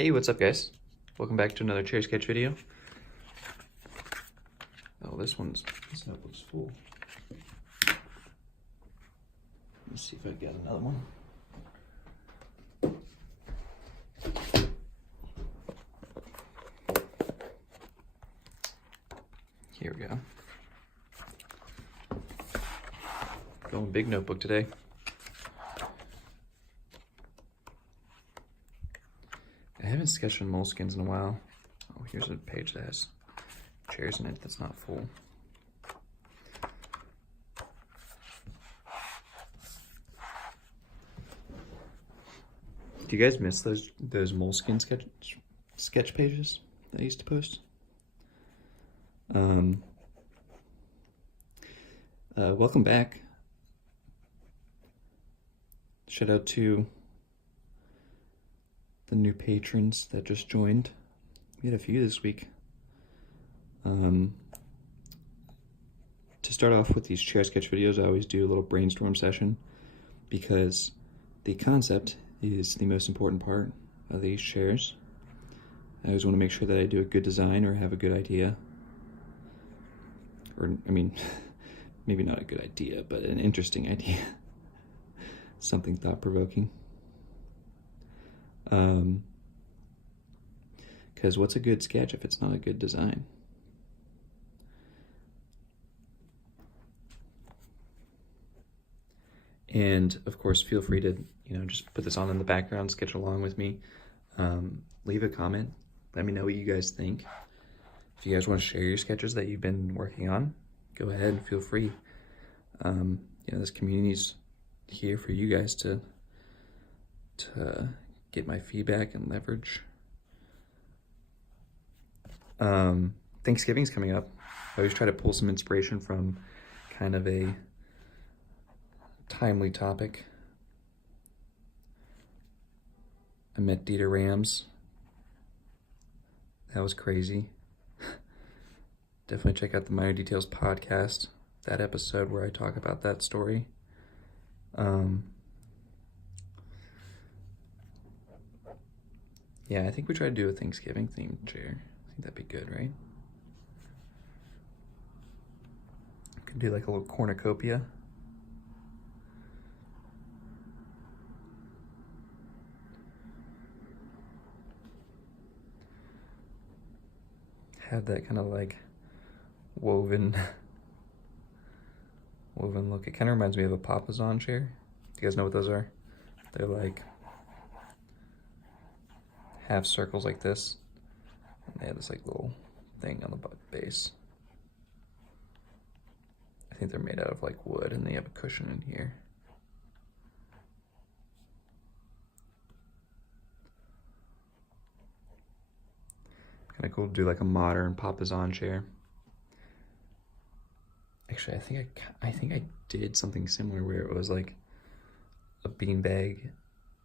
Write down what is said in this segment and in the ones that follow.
Hey, what's up guys? Welcome back to another chair sketch video. Oh, this notebook's full. Let's see if I got another one. Here we go. Going big notebook today. I haven't sketched on moleskins in a while. Oh, here's a page that has chairs in it that's not full. Do you guys miss those moleskin sketch pages that I used to post? Welcome back. Shout out to the new patrons that just joined. We had a few this week. To start off with these chair sketch videos, I always do a little brainstorm session because the concept is the most important part of these chairs. I always want to make sure that I do a good design or have a good idea. Or, I mean, maybe not a good idea, but an interesting idea. Something thought-provoking. Because what's a good sketch if it's not a good design? And of course, feel free to, just put this on in the background, sketch along with me. Leave a comment. Let me know what you guys think. If you guys want to share your sketches that you've been working on, go ahead and feel free. This community's here for you guys to get my feedback and leverage. Thanksgiving's coming up. I always try to pull some inspiration from kind of a timely topic. I met Dieter Rams. That was crazy. Definitely check out the Minor Details podcast, that episode where I talk about that story. Yeah, I think we try to do a Thanksgiving themed chair. I think that'd be good, right? Could do like a little cornucopia. Have that kind of like woven look. It kind of reminds me of a papasan chair. Do you guys know what those are? They're like half circles like this, and they have this like little thing on the base. I think they're made out of like wood, and they have a cushion in here. Kind of cool to do like a modern papasan chair. Actually, I think I did something similar where it was like a beanbag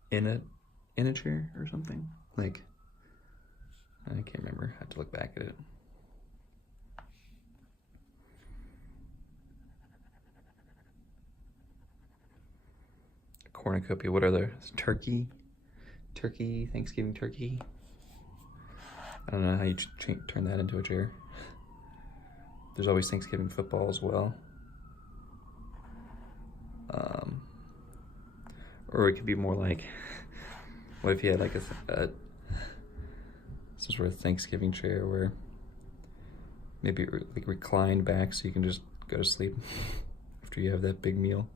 in a chair or something. Like, I can't remember. I have to look back at it. Cornucopia. What are those? Turkey, Thanksgiving turkey. I don't know how you turn that into a chair. There's always Thanksgiving football as well. Or it could be more like, what if you had like some sort of Thanksgiving chair where maybe like reclined back so you can just go to sleep after you have that big meal.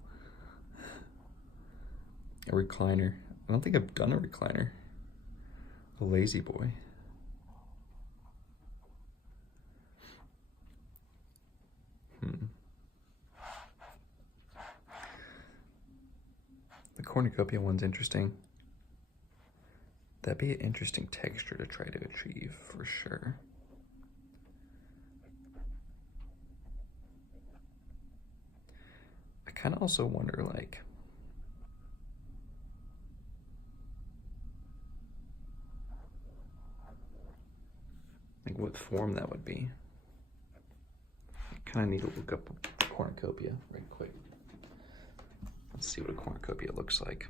A recliner. I don't think I've done a recliner. A lazy boy. The cornucopia one's interesting. That'd be an interesting texture to try to achieve for sure. I kind of also wonder like what form that would be. I kind of need to look up a cornucopia right quick. Let's see what a cornucopia looks like.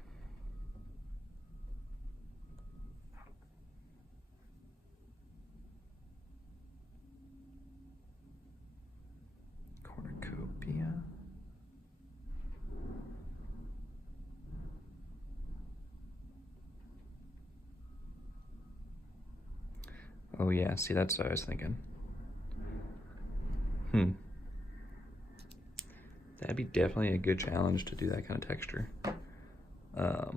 Oh yeah, see, that's what I was thinking. That'd be definitely a good challenge to do that kind of texture. Oh.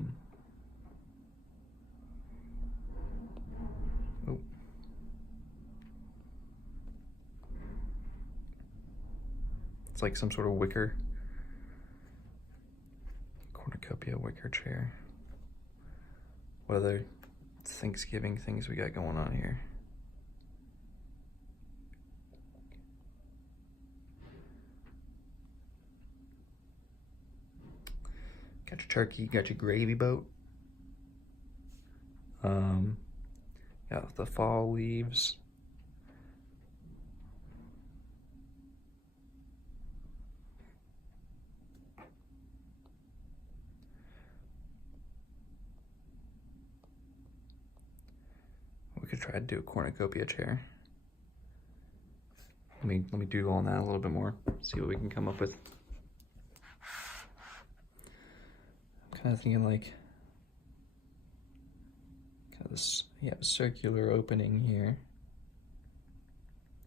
It's like some sort of wicker. Cornucopia wicker chair. What other Thanksgiving things we got going on here? Got your turkey, got your gravy boat. Got the fall leaves. We could try to do a cornucopia chair. Let me doodle on that a little bit more, see what we can come up with. I'm kind of thinking like kind of this, yeah, circular opening here.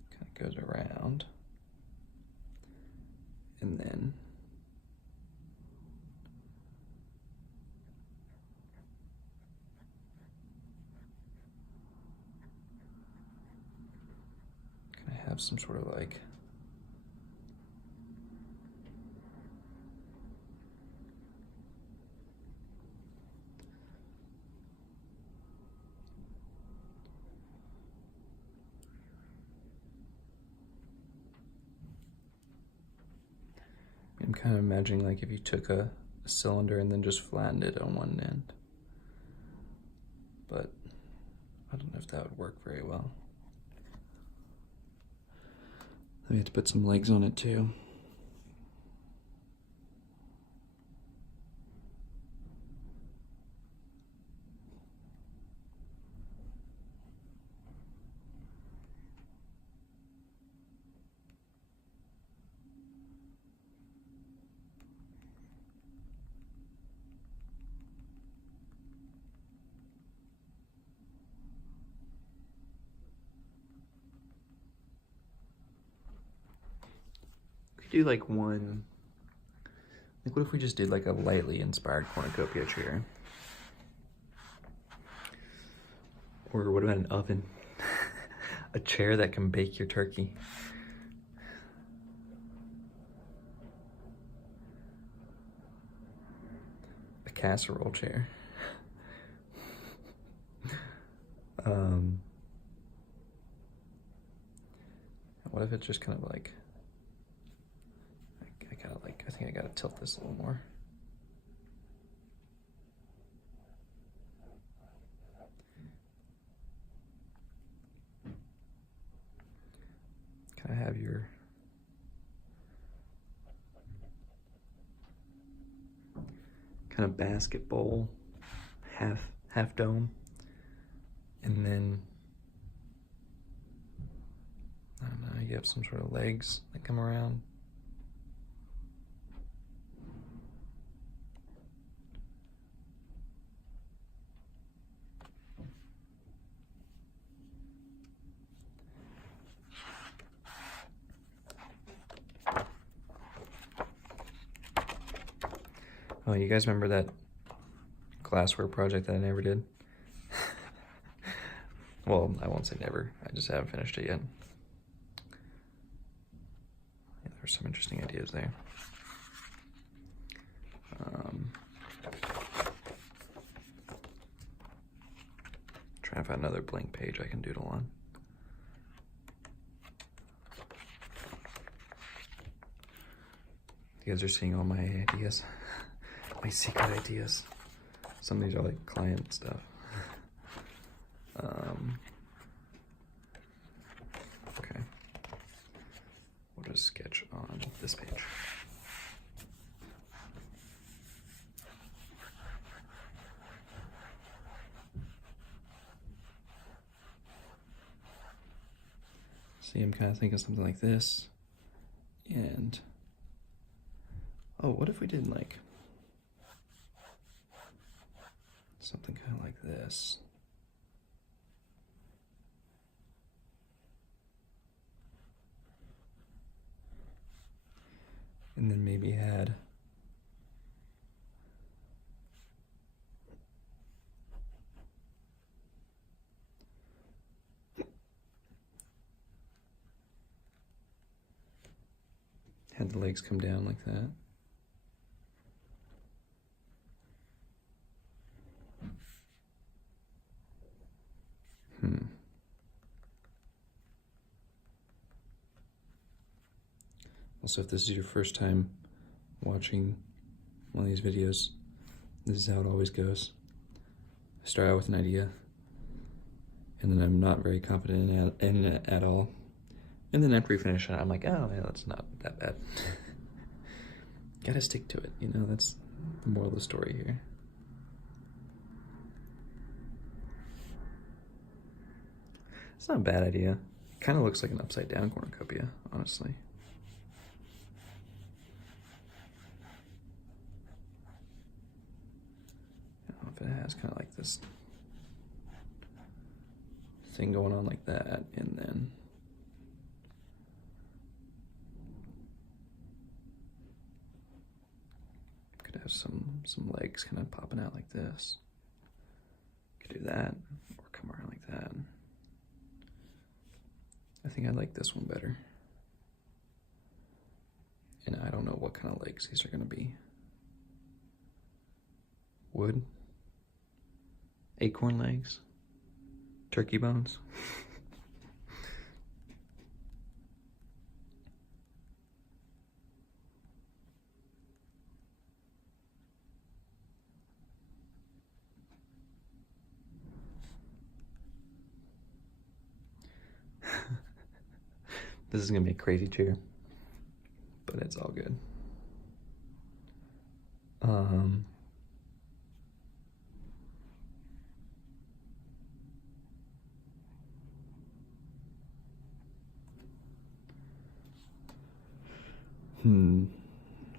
Kind of goes around, and then kind of have some sort of like I'm kind of imagining like if you took a cylinder and then just flattened it on one end. But I don't know if that would work very well. We have to put some legs on it too. Do like one, like what if we just did like a lightly inspired cornucopia chair? Or what about an oven? A chair that can bake your turkey. A casserole chair. What if it's just kind of like, I think I gotta tilt this a little more. Kind of have your kind of basket bowl, half dome, and then I don't know, you have some sort of legs that come around. Oh, you guys remember that glassware project that I never did? Well, I won't say never. I just haven't finished it yet. Yeah, there's some interesting ideas there. Trying to find another blank page I can doodle on. You guys are seeing all my ideas. My secret ideas. Some of these are like client stuff. Okay. We'll just sketch on this page. See, I'm kind of thinking something like this. And, oh, what if we did like something kind of like this? And then maybe had the legs come down like that. Also, if this is your first time watching one of these videos, this is how it always goes. I start out with an idea, and then I'm not very confident in it at all. And then after we finish it, I'm like, oh, yeah, that's not that bad. Gotta stick to it, you know, that's the moral of the story here. It's not a bad idea. It kind of looks like an upside down cornucopia, honestly. I don't know if it has kind of like this thing going on like that, and then could have some legs kind of popping out like this. Could do that, or come around like that. I think I like this one better. And I don't know what kind of legs these are gonna be. Wood? Acorn legs? Turkey bones? This is gonna be a crazy chair, but it's all good.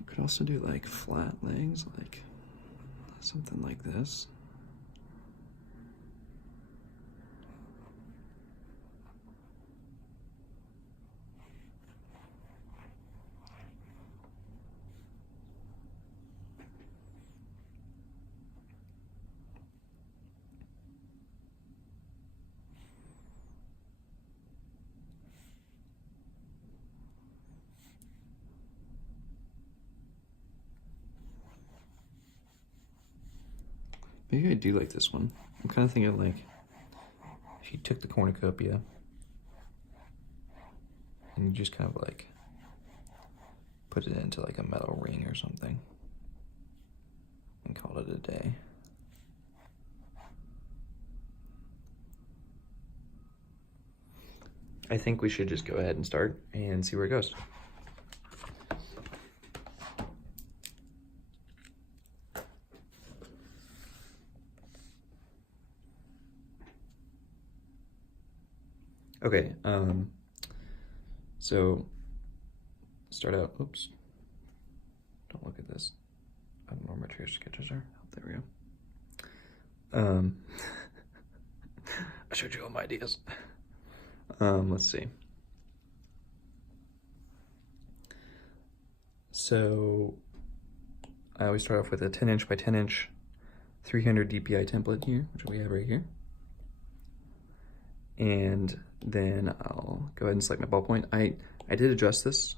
Could also do like flat legs, like something like this. Maybe I do like this one. I'm kind of thinking like, if you took the cornucopia and you just kind of like put it into like a metal ring or something and called it a day. I think we should just go ahead and start and see where it goes. Okay, so start out, oops, don't look at this. I don't know where my chair sketches are. Oh, there we go. I showed you all my ideas. Let's see. So I always start off with a 10 inch by 10 inch 300 DPI template here, which we have right here. And then I'll go ahead and select my ballpoint. I did adjust this.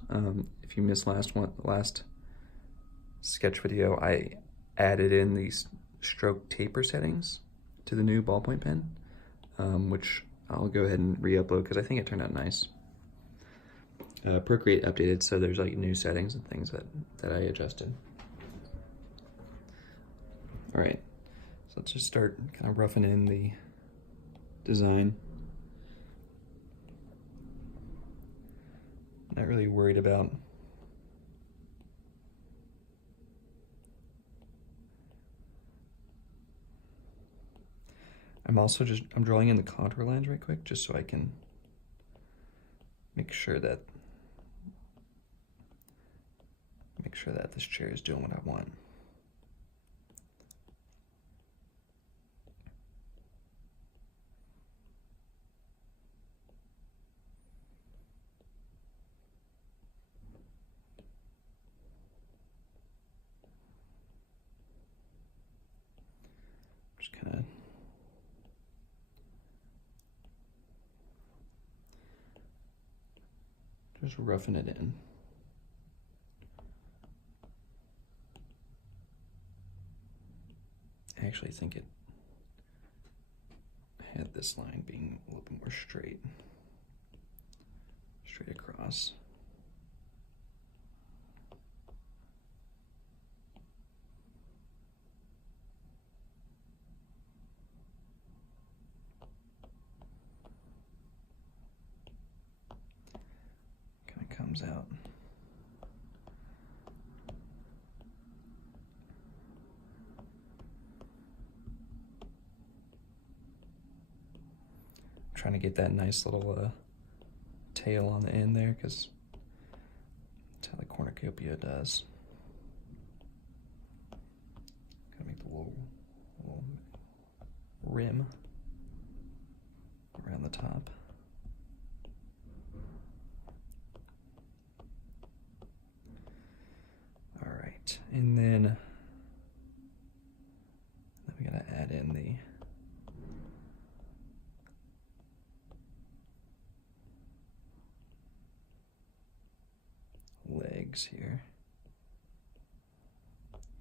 If you missed last sketch video, I added in these stroke taper settings to the new ballpoint pen, which I'll go ahead and re-upload because I think it turned out nice. Procreate updated, so there's like new settings and things that I adjusted. All right, so let's just start kind of roughing in the design. Not really worried about I'm drawing in the contour lines right quick just so I can make sure that this chair is doing what I want. Just kind of roughing it in. I actually think it had this line being a little bit more straight across. Kind of comes out. Trying to get that nice little tail on the end there, because that's how the cornucopia does. Gotta make the little rim around the top. All right, and then we gotta add in the legs here.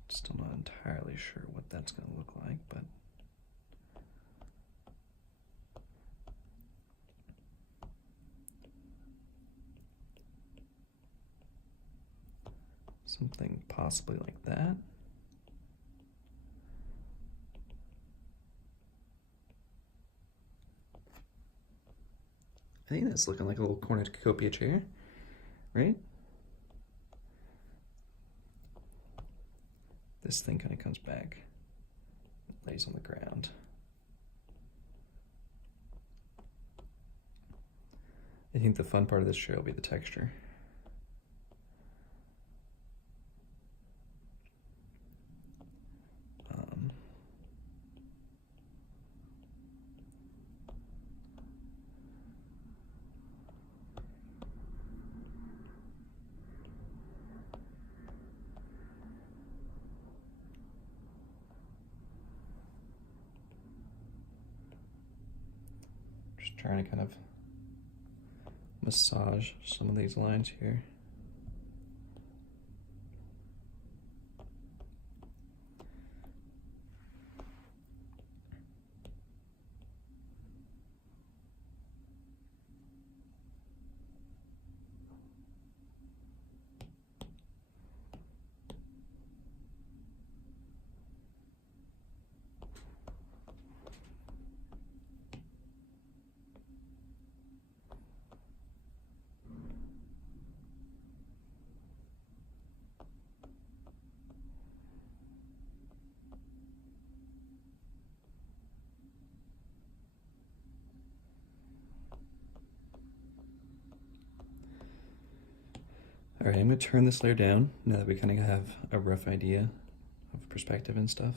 Still not entirely sure what that's going to look like, but something possibly like that. I think that's looking like a little cornucopia chair, right? This thing kind of comes back, lays on the ground. I think the fun part of this chair will be the texture. Trying to kind of massage some of these lines here. All right, I'm gonna turn this layer down now that we kind of have a rough idea of perspective and stuff,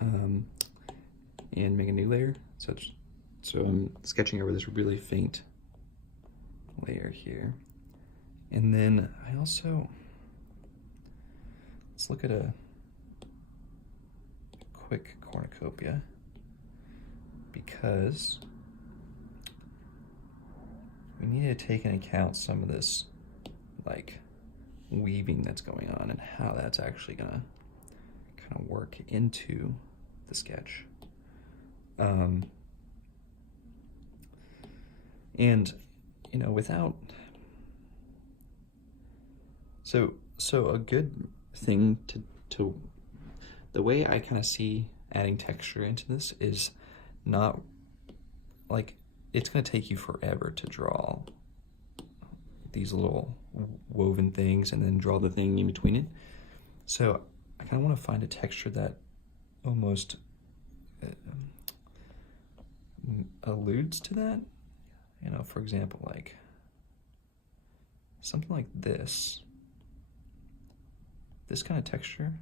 and make a new layer. So I'm sketching over this really faint layer here. And then I also, let's look at a quick cornucopia, because we need to take into account some of this like weaving that's going on and how that's actually gonna kind of work into the sketch. And you know, without so a good thing to the way I kind of see adding texture into this is not like it's gonna take you forever to draw these little woven things and then draw the thing in between it. So I kind of want to find a texture that almost alludes to that. You know, for example, like something like this kind of texture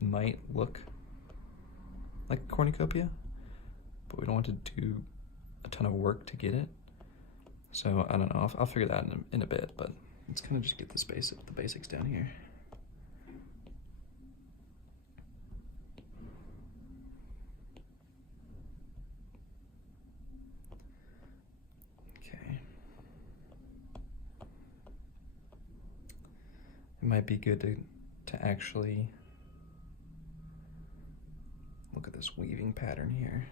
might look like a cornucopia, but we don't want to do a ton of work to get it. So I don't know, I'll figure that in a bit, but let's kind of just get the basics down here. might be good to actually look at this weaving pattern here.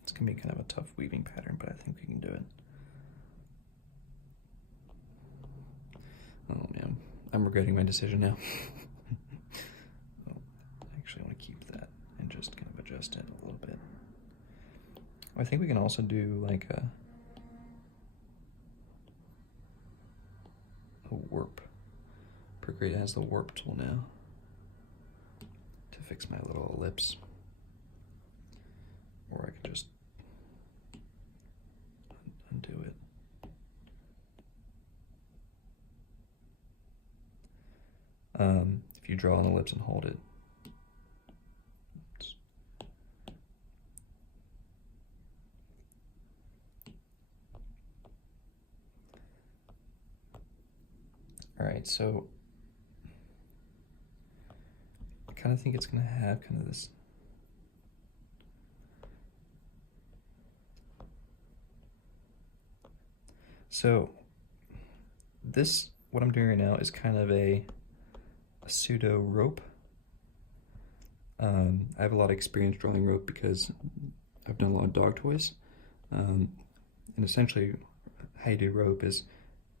It's gonna be kind of a tough weaving pattern, but I think we can do it. Oh man, I'm regretting my decision now. Oh, I actually want to keep that and just kind of adjust it a little bit. I think we can also do like a warp. Procreate has the warp tool now to fix my little ellipse. Or I could just undo it. If you draw an ellipse and hold it. Oops. All right, so I kind of think it's going to have kind of this so this, what I'm doing right now is kind of a pseudo rope. I have a lot of experience drawing rope because I've done a lot of dog toys. And essentially how you do rope is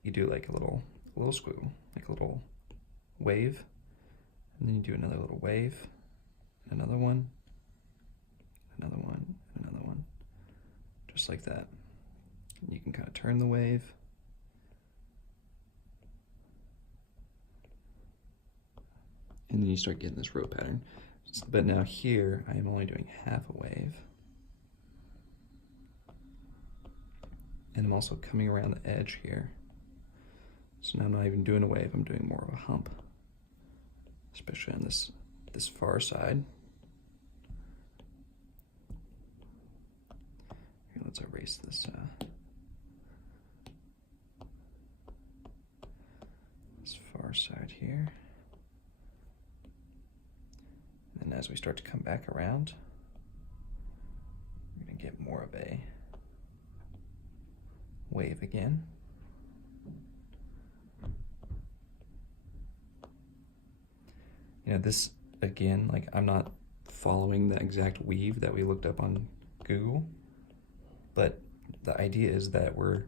you do like a little squiggle, like a little wave, and then you do another little wave, another one, another one, another one, just like that. And you can kind of turn the wave. And then you start getting this rope pattern. But now here, I am only doing half a wave. And I'm also coming around the edge here. So now I'm not even doing a wave, I'm doing more of a hump. Especially on this far side. Here, let's erase this this far side here. And as we start to come back around, we're going to get more of a wave again. You know, this, again, like I'm not following the exact weave that we looked up on Google, but the idea is that we're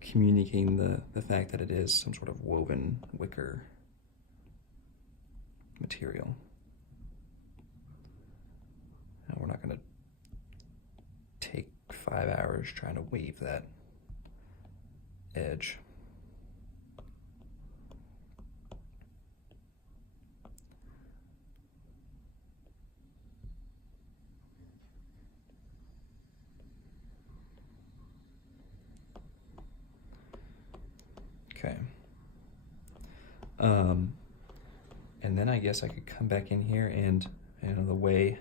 communicating the fact that it is some sort of woven wicker material. Now we're not going to take 5 hours trying to weave that edge. Okay. And then I guess I could come back in here and, you know, the way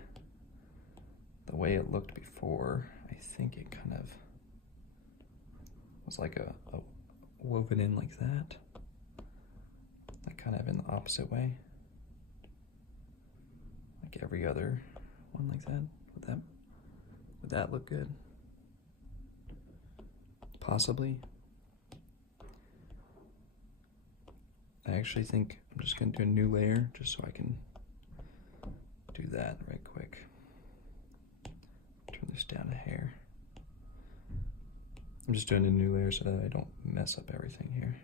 it looked before, I think it kind of was like a woven in like that. Like kind of in the opposite way. Like every other one like that. Would that look good? Possibly. I actually think I'm just going to do a new layer just so I can do that right quick. Turn this down a hair. I'm just doing a new layer so that I don't mess up everything here.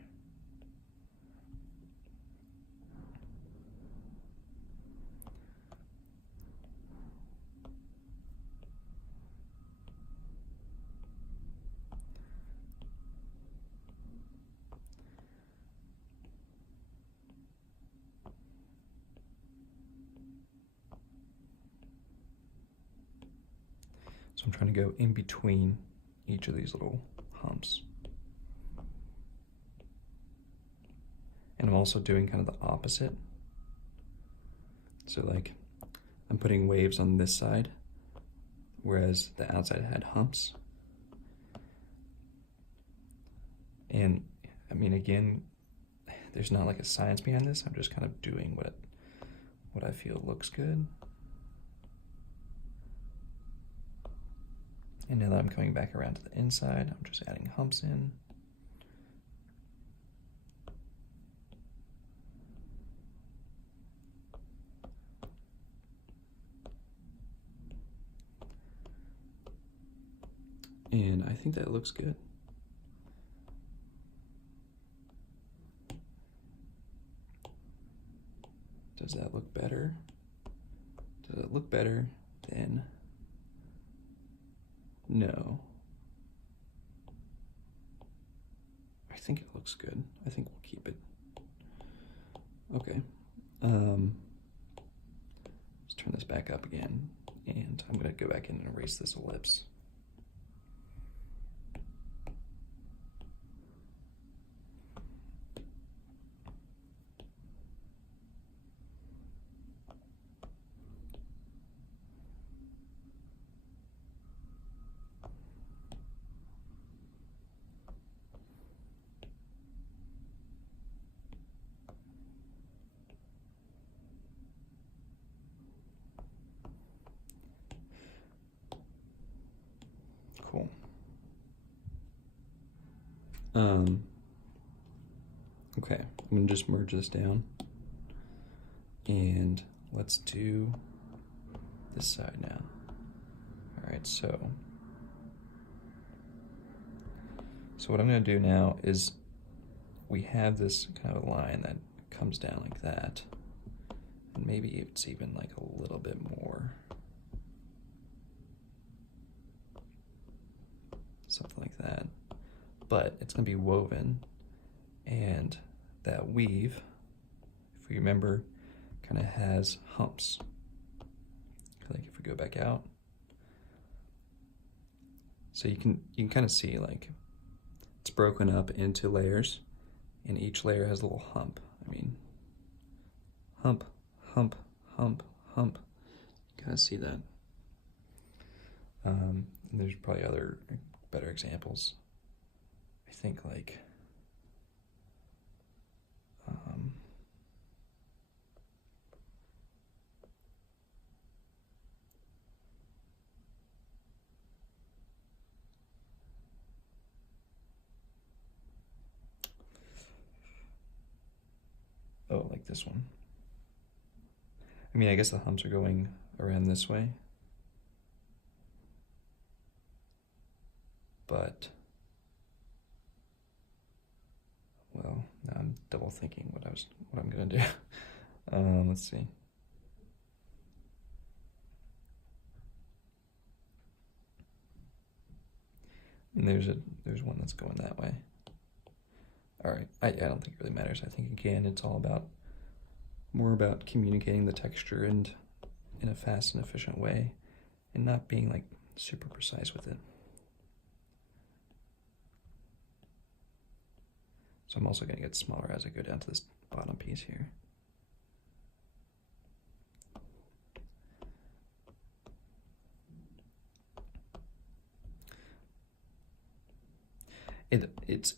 So I'm trying to go in between each of these little humps. And I'm also doing kind of the opposite. So like, I'm putting waves on this side, whereas the outside had humps. And I mean, again, there's not like a science behind this. I'm just kind of doing what I feel looks good. And now that I'm coming back around to the inside, I'm just adding humps in. And I think that looks good. Does that look better? Does it look better than no? I think it looks good. I think we'll keep it. Okay. Let's turn this back up again, and I'm gonna go back in and erase this ellipse. Cool. Okay, I'm gonna just merge this down, and let's do this side now. All right, so what I'm gonna do now is we have this kind of a line that comes down like that, and maybe it's even like a little bit more. Something like that, but it's going to be woven, and that weave, if we remember, kind of has humps. Like if we go back out, so you can kind of see like it's broken up into layers, and each layer has a little hump. I mean, hump, hump, hump, hump. You kind of see that. And there's probably other better examples. I think like oh, like this one. I mean, I guess the humps are going around this way, but well, now I'm double thinking what I'm gonna do. Let's see. And there's one that's going that way. All right, I don't think it really matters. I think again, it's all more about communicating the texture and in a fast and efficient way, and not being like super precise with it. So I'm also going to get smaller as I go down to this bottom piece here.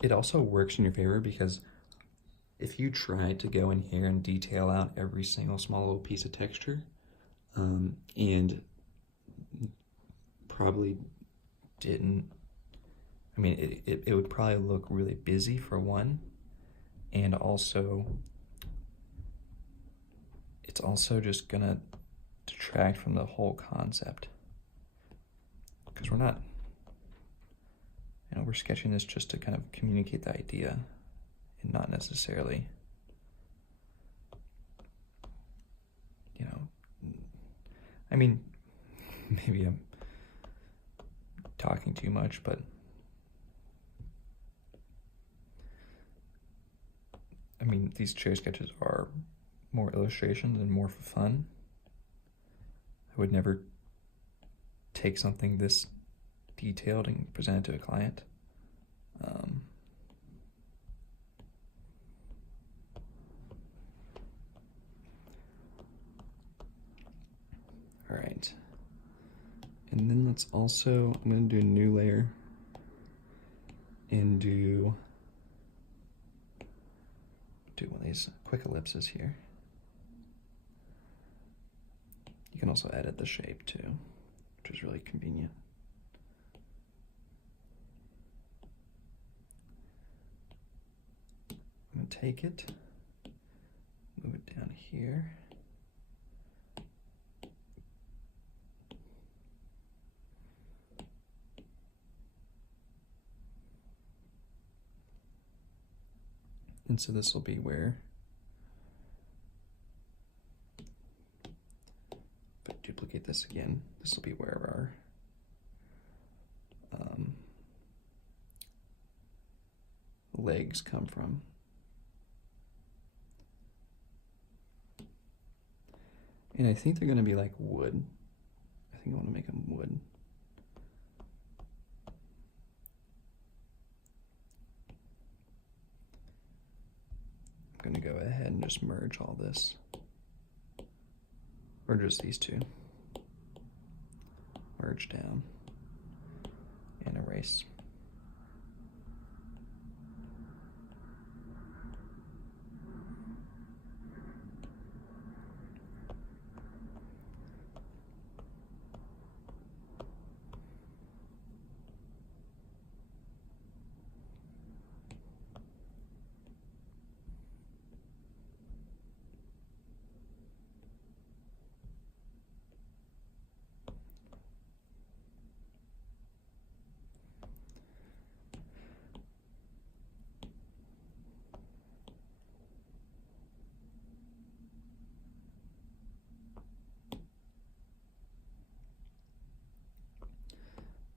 It also works in your favor, because if you try to go in here and detail out every single small little piece of texture, and probably didn't, I mean, it would probably look really busy for one, and also it's also just gonna detract from the whole concept, because we're not, we're sketching this just to kind of communicate the idea, and not necessarily, I mean, maybe I'm talking too much, but I mean, these chair sketches are more illustrations and more for fun. I would never take something this detailed and present it to a client. All right, and then let's also, I'm going to do a new layer and do one of these quick ellipses here. You can also edit the shape too, which is really convenient. I'm going to take it, move it down here. And so this will be where, if I duplicate this again, this will be where our legs come from. And I think they're going to be like wood. I think I want to make them wood. I'm going to go ahead and just merge all this. Or just these two. Merge down and erase.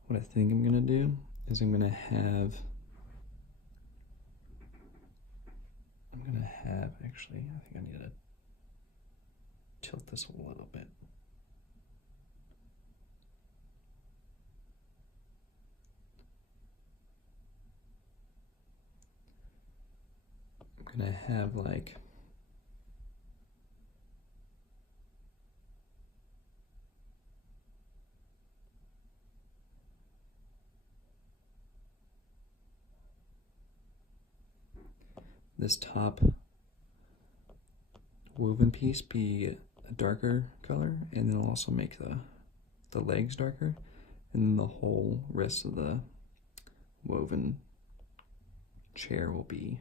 What I think I'm gonna do is I'm gonna have, actually, I think I need to tilt this a little bit. I'm gonna have like, this top woven piece be a darker color, and then I'll also make the legs darker, and then the whole rest of the woven chair will be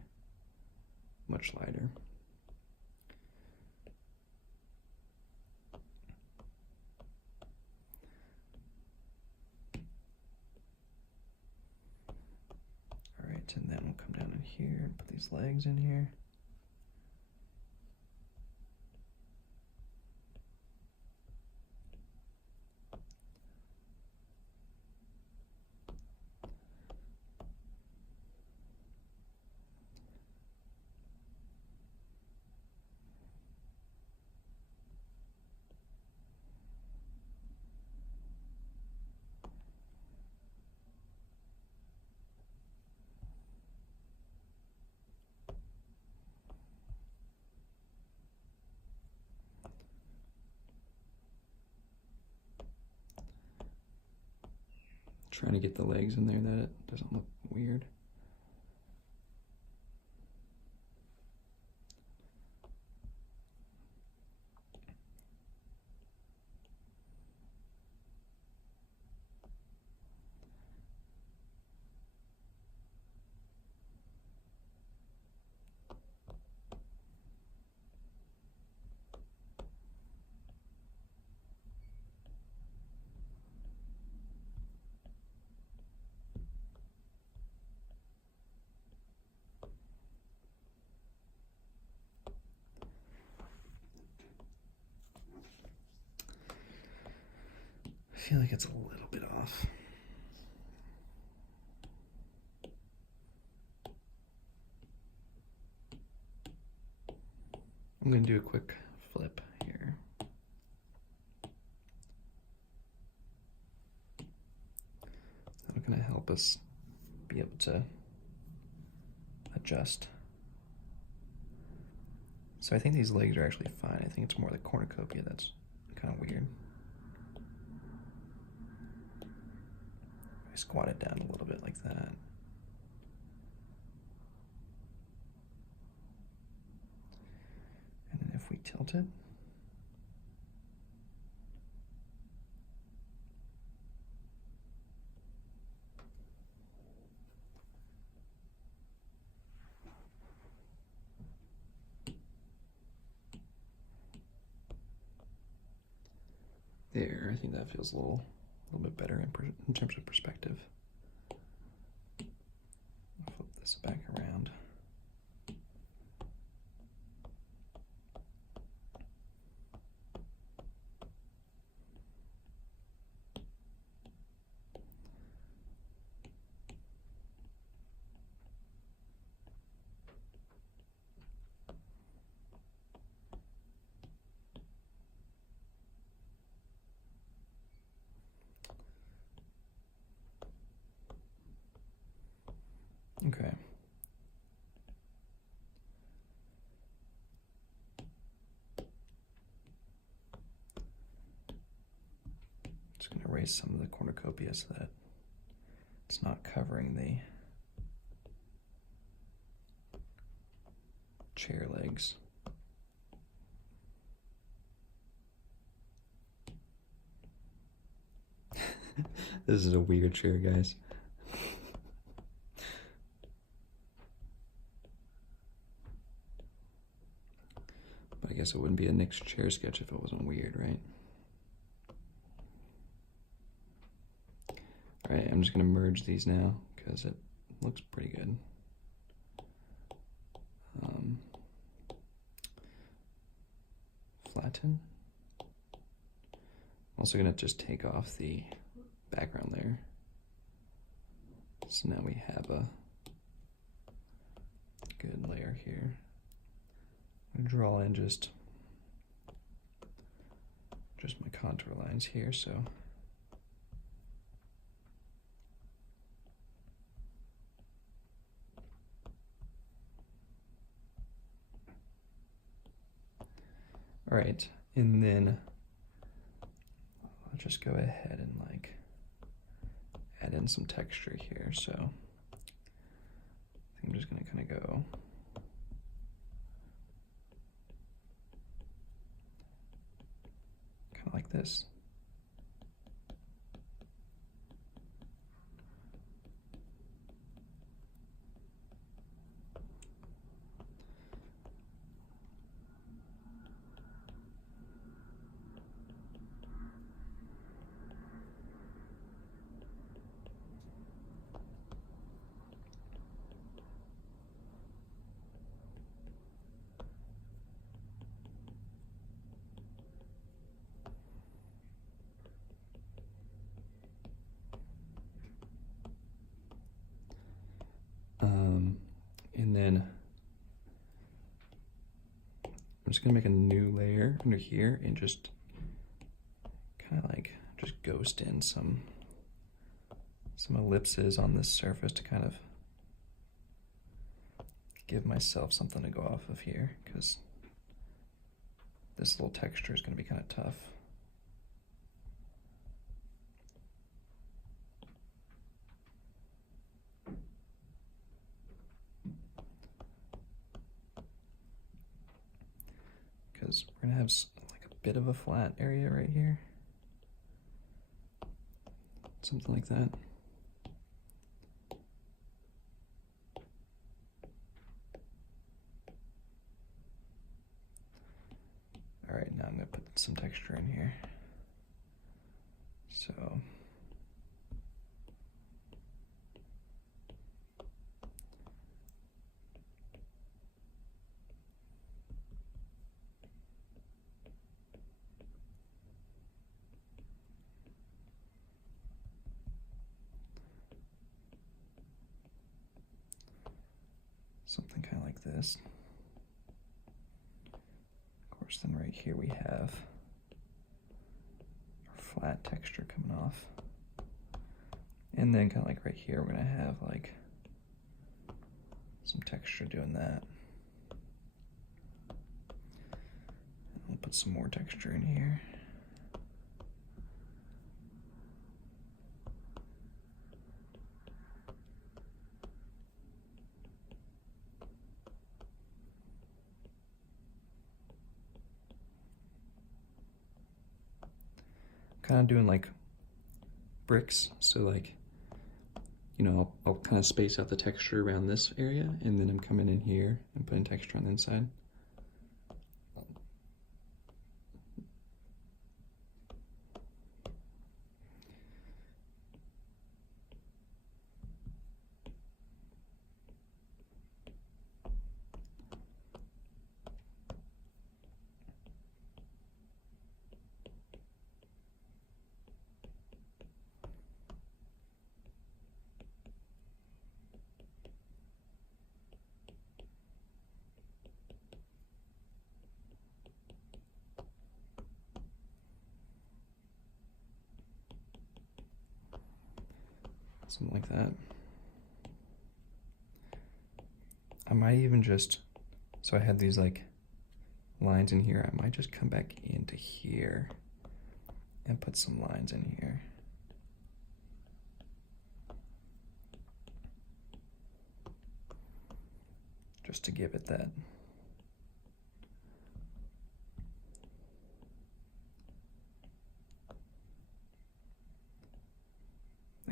much lighter. All right, and then we'll come down in here and put these legs in here. Trying to get the legs in there that it doesn't look weird. I feel like it's a little bit off. I'm going to do a quick flip here. That's going to help us be able to adjust. So I think these legs are actually fine. I think it's more the cornucopia that's kind of weird. I squat it down a little bit like that. And then if we tilt it, there, I think that feels a little bit better in terms of perspective. I'll flip this back around. erase some of the cornucopia so that it's not covering the chair legs. This is a weird chair, guys. But I guess it wouldn't be a Nick's chair sketch if it wasn't weird, right? Alright, I'm just going to merge these now because it looks pretty good. Flatten. I'm also going to just take off the background layer. So now we have a good layer here. I'm going to draw in just my contour lines here, so all right, and then I'll just go ahead and like add in some texture here. So I think I'm just gonna kind of go kind of like this. And then I'm just gonna make a new layer under here and just kind of like just ghost in some ellipses on this surface to kind of give myself something to go off of here, because this little texture is going to be kind of tough. Because we're going to have like a bit of a flat area right here. Something like that. All right, now I'm going to put some texture in here. So something kind of like this. Of course, then right here we have our flat texture coming off. And then kind of like right here, we're gonna have like some texture doing that. And we'll put some more texture in here. Kind of doing like bricks, so like, you know, I'll kind of space out the texture around this area, and then I'm coming in here and putting texture on the inside. Something like that. I might even just, so I had these like lines in here, I might just come back into here and put some lines in here. just to give it that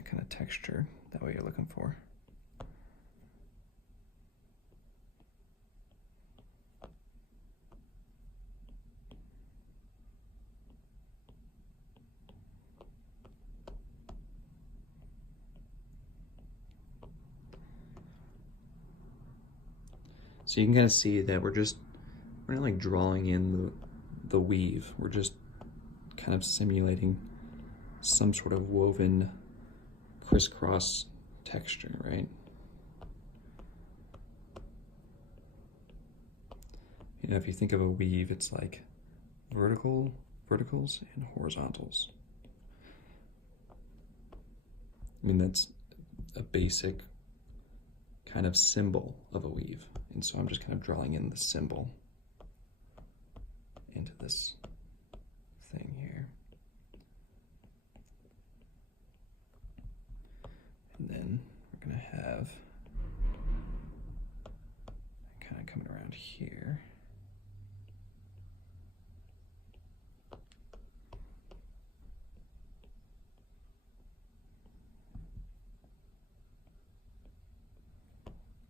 kind of texture that way you're looking for. So you can kind of see that we're not like drawing in the weave. We're just kind of simulating some sort of woven crisscross texture, right? You know, if you think of a weave, it's like verticals and horizontals. I mean, that's a basic kind of symbol of a weave. And so I'm just kind of drawing in the symbol into this thing here. And then we're gonna have kind of coming around here.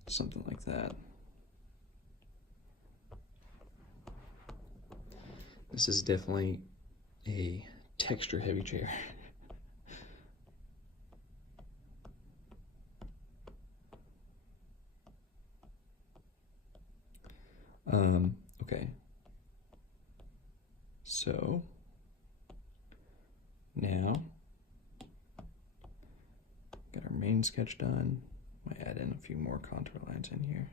Something like that. This is definitely a texture heavy chair. Okay. So now got our main sketch done. Might add in a few more contour lines in here.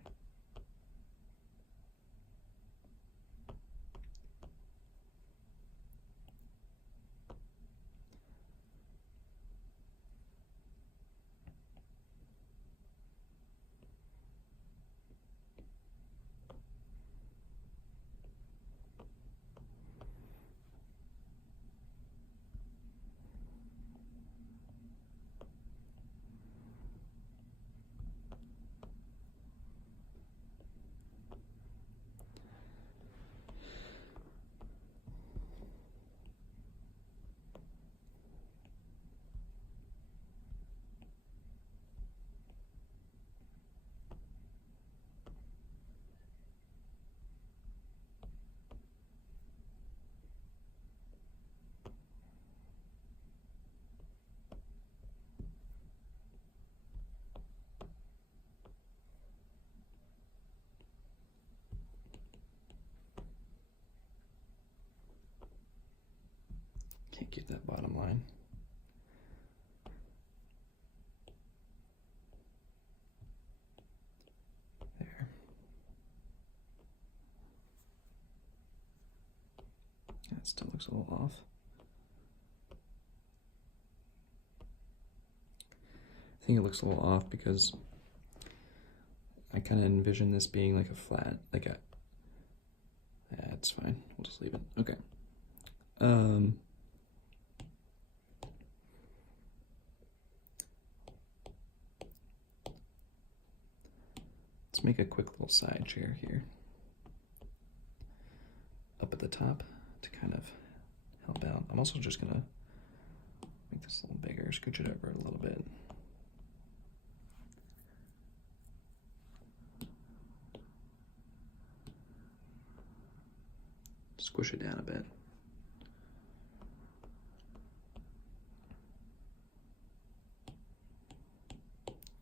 Can't get that bottom line. There. That still looks a little off. I think it looks a little off because I kind of envision this being like a flat, yeah, it's fine. We'll just leave it. Okay. Let's make a quick little side chair here up at the top to kind of help out. I'm also just gonna make this a little bigger, scooch it over a little bit. Squish it down a bit.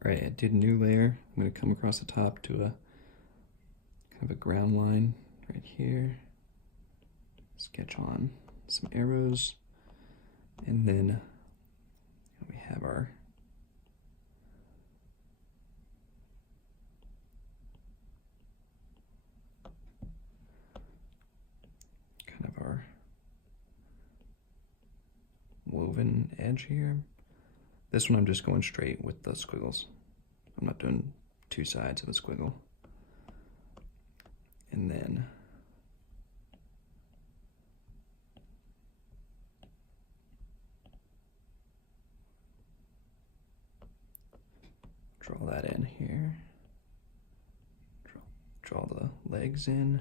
All right, I did a new layer. I'm gonna come across the top to a kind of a ground line right here. Sketch on some arrows, and then we have our kind of our woven edge here. This one I'm just going straight with the squiggles. I'm not doing two sides of a squiggle. And then draw that in here. Draw the legs in.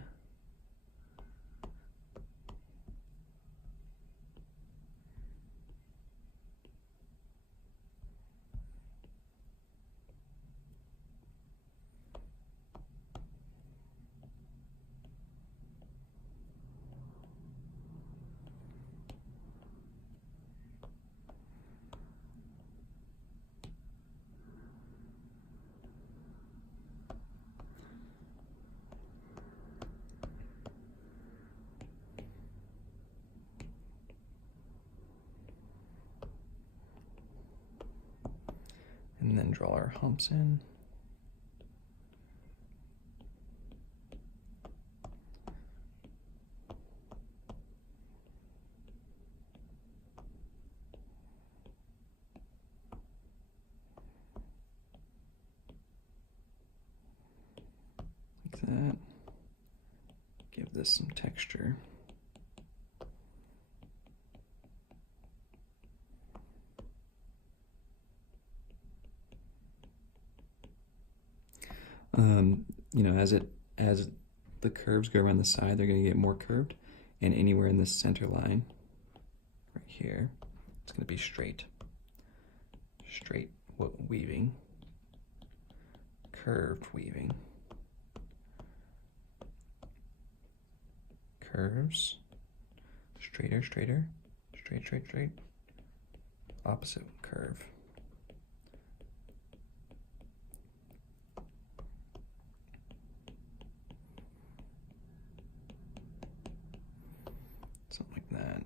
And then draw our humps in. Like that. Give this some texture. You know, as the curves go around the side, they're going to get more curved, and anywhere in the center line, right here, it's going to be straight weaving, curved weaving, curves, straighter, straight, opposite curve. Something like that.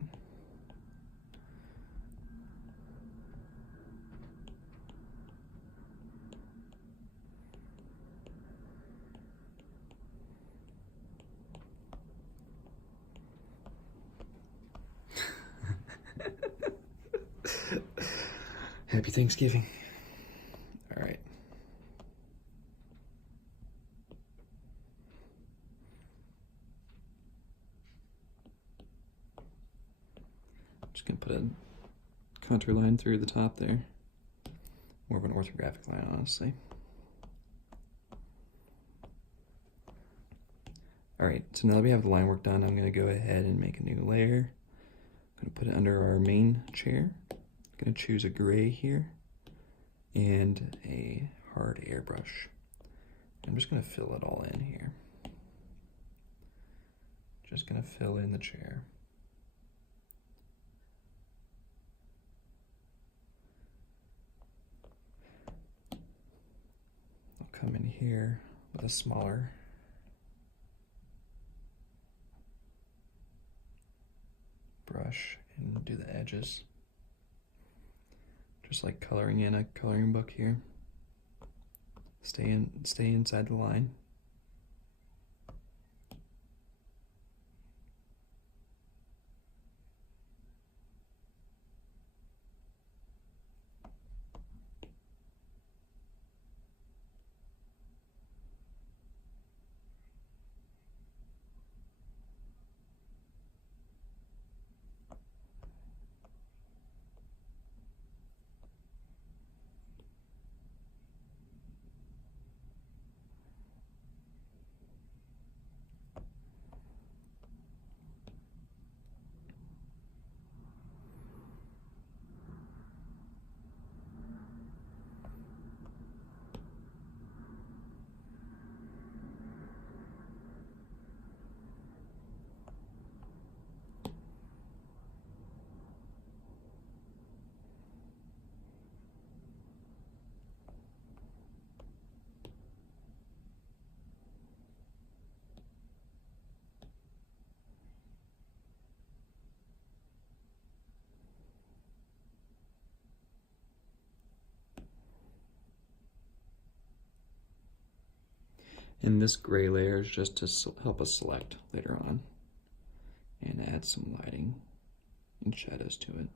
Happy Thanksgiving. All right. Just gonna put a contour line through the top there. More of an orthographic line, honestly. All right, so now that we have the line work done, I'm gonna go ahead and make a new layer. I'm gonna put it under our main chair. I'm gonna choose a gray here and a hard airbrush. I'm just gonna fill it all in here. Just gonna fill in the chair. I'll come in here with a smaller brush and do the edges. Just like coloring in a coloring book here. Stay inside the line. And this gray layer is just to help us select later on and add some lighting and shadows to it.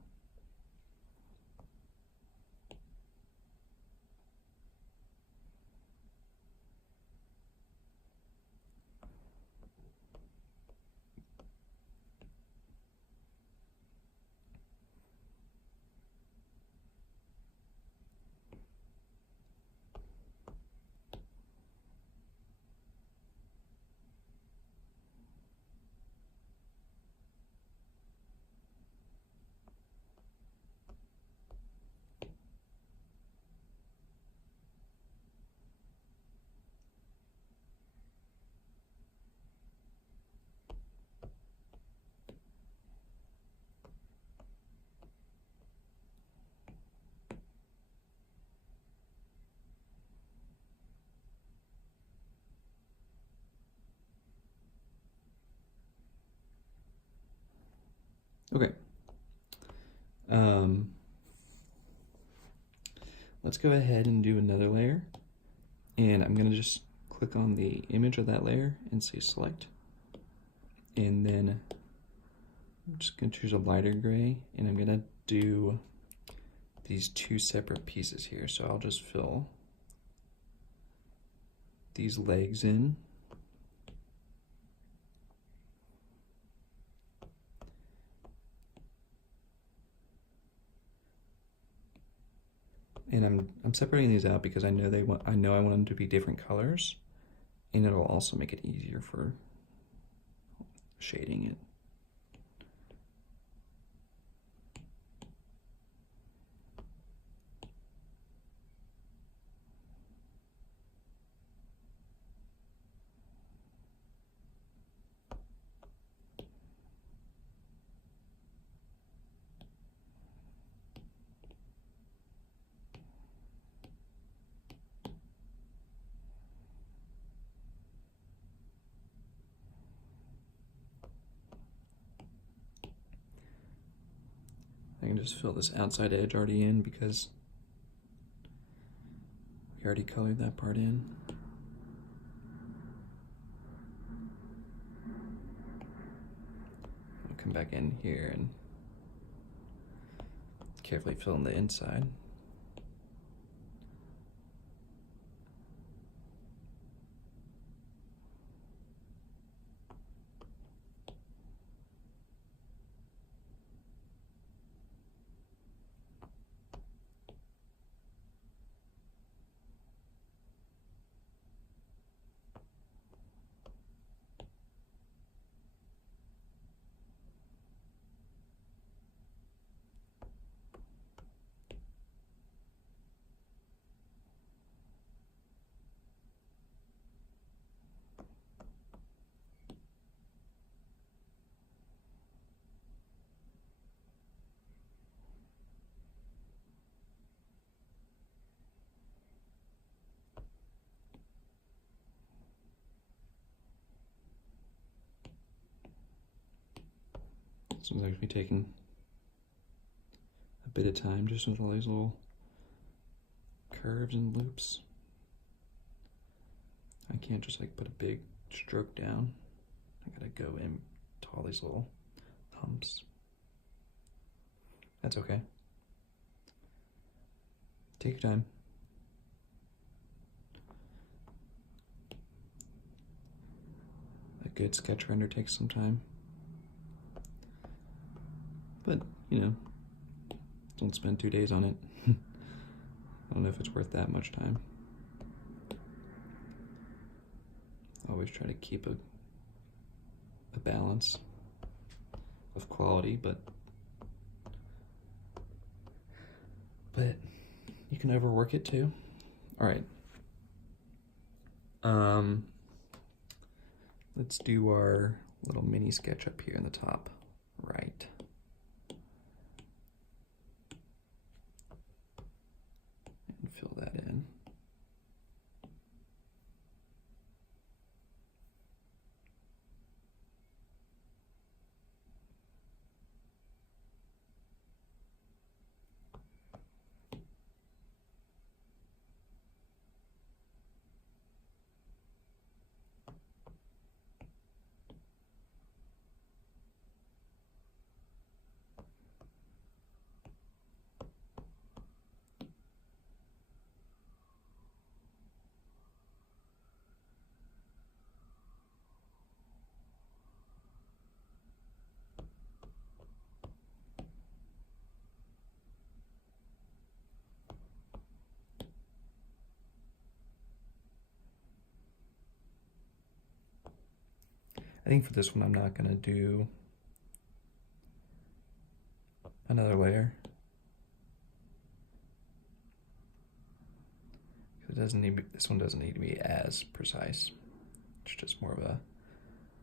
Okay. Let's go ahead and do another layer. And I'm gonna just click on the image of that layer and say select. And then I'm just gonna choose a lighter gray, and I'm gonna do these two separate pieces here. So I'll just fill these legs in. And I'm separating these out because I know I want them to be different colors, and it'll also make it easier for shading it. I can just fill this outside edge already in because we already colored that part in. I'll come back in here and carefully fill in the inside. This one's actually taking a bit of time just with all these little curves and loops. I can't just like put a big stroke down. I gotta go into all these little humps. That's okay. Take your time. A good sketch render takes some time. But, you know, don't spend 2 days on it. I don't know if it's worth that much time. Always try to keep a balance of quality, but you can overwork it too. All right. Let's do our little mini sketch up here in the top right. And fill that in. I think for this one, I'm not gonna do another layer. It doesn't need, this one doesn't need to be as precise. It's just more of a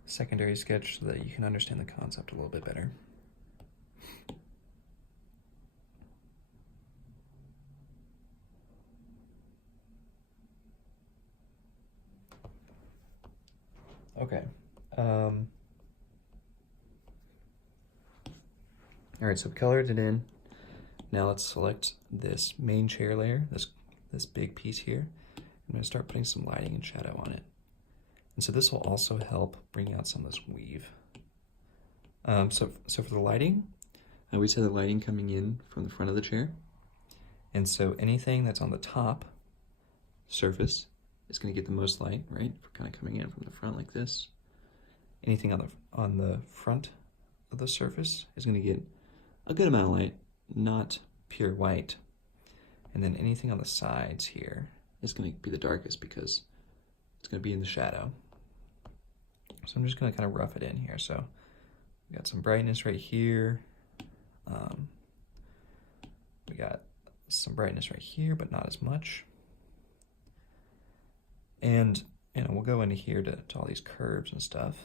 secondary sketch so that you can understand the concept a little bit better. Okay. All right, so I've colored it in. Now let's select this main chair layer, this big piece here. I'm gonna start putting some lighting and shadow on it. And so this will also help bring out some of this weave. So for the lighting, I always have the lighting coming in from the front of the chair. And so anything that's on the top surface is gonna get the most light, right? If we're kind of coming in from the front like this. Anything on the front of the surface is gonna get a good amount of light, not pure white. And then anything on the sides here is going to be the darkest because it's going to be in the shadow. So I'm just going to kind of rough it in here. So we got some brightness right here. We got some brightness right here, but not as much. And we'll go into here to all these curves and stuff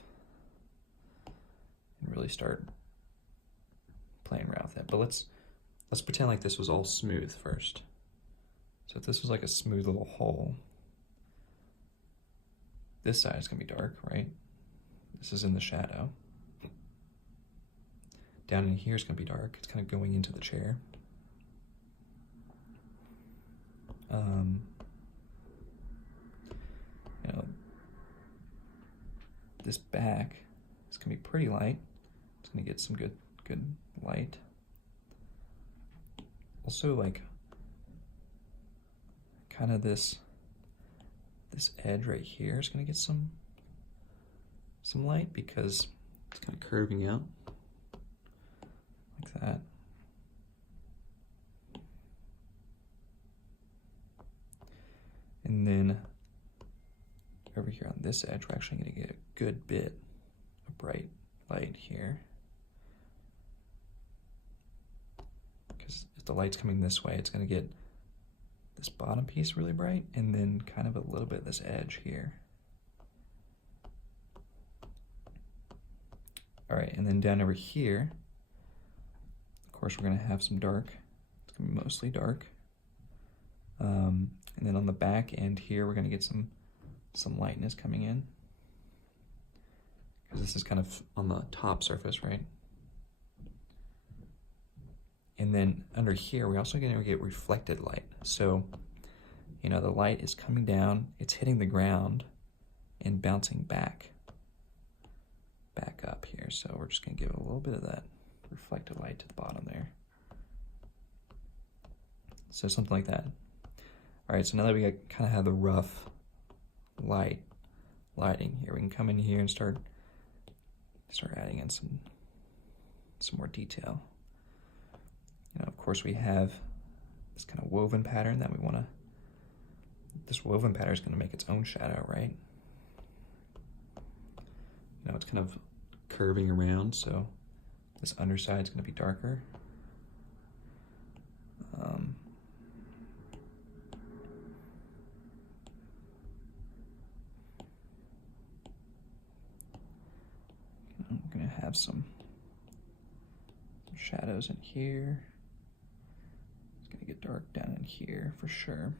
and really start playing around with it. But let's pretend like this was all smooth first. So if this was like a smooth little hole, this side is gonna be dark, right? This is in the shadow. Down in here is gonna be dark. It's kind of going into the chair. This back is gonna be pretty light. It's gonna get some good light. Also, like, kind of this edge right here is gonna get some light because it's kind of curving out like that. And then over here on this edge, we're actually gonna get a good bit of bright light here. Because if the light's coming this way, it's gonna get this bottom piece really bright and then kind of a little bit this edge here. All right, and then down over here, of course, we're gonna have some dark. It's gonna be mostly dark. And then on the back end here, we're gonna get some lightness coming in. Because this is kind of on the top surface, right? And then under here, we're also gonna get reflected light. So, the light is coming down, it's hitting the ground and bouncing back up here. So we're just gonna give it a little bit of that reflected light to the bottom there. So something like that. All right, so now that we kind of have the rough lighting here, we can come in here and start adding in some more detail. Of course, we have this kind of woven pattern that we want to. This woven pattern is going to make its own shadow, right? It's kind of curving around, so this underside is going to be darker. I'm going to have some shadows in here. It's going to get dark down in here for sure.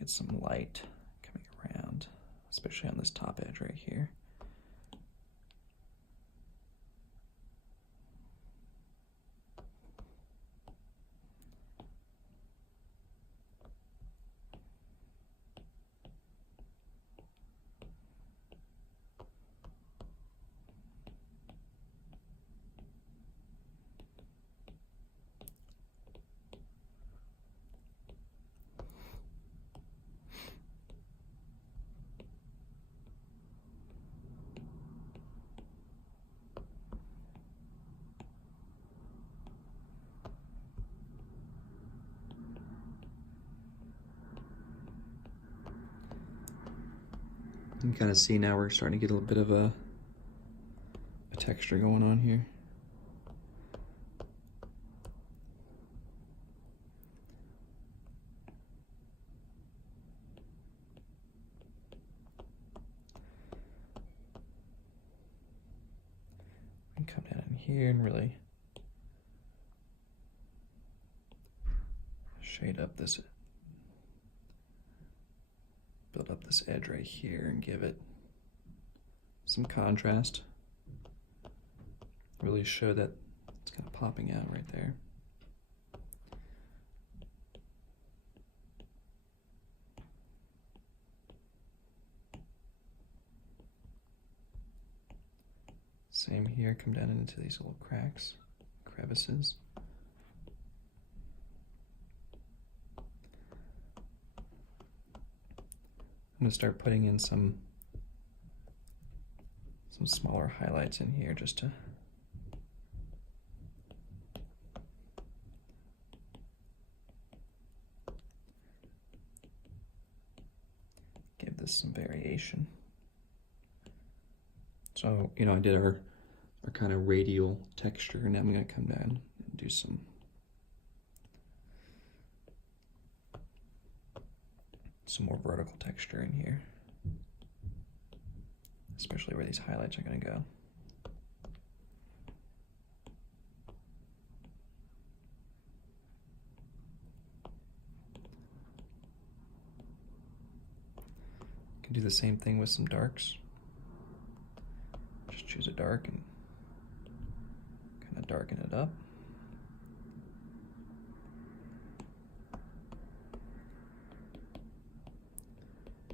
Get some light coming around, especially on this top edge right here. You can kind of see now we're starting to get a little bit of a texture going on here. And come down in here and really shade up this, build up this edge right here and give it some contrast. Really show that it's kind of popping out right there. Same here, come down into these little cracks, crevices. I'm gonna start putting in some smaller highlights in here just to give this some variation. So, you know, I did our kind of radial texture, and now I'm gonna come down and do some more vertical texture in here, especially where these highlights are gonna go. Can do the same thing with some darks. Just choose a dark and kind of darken it up.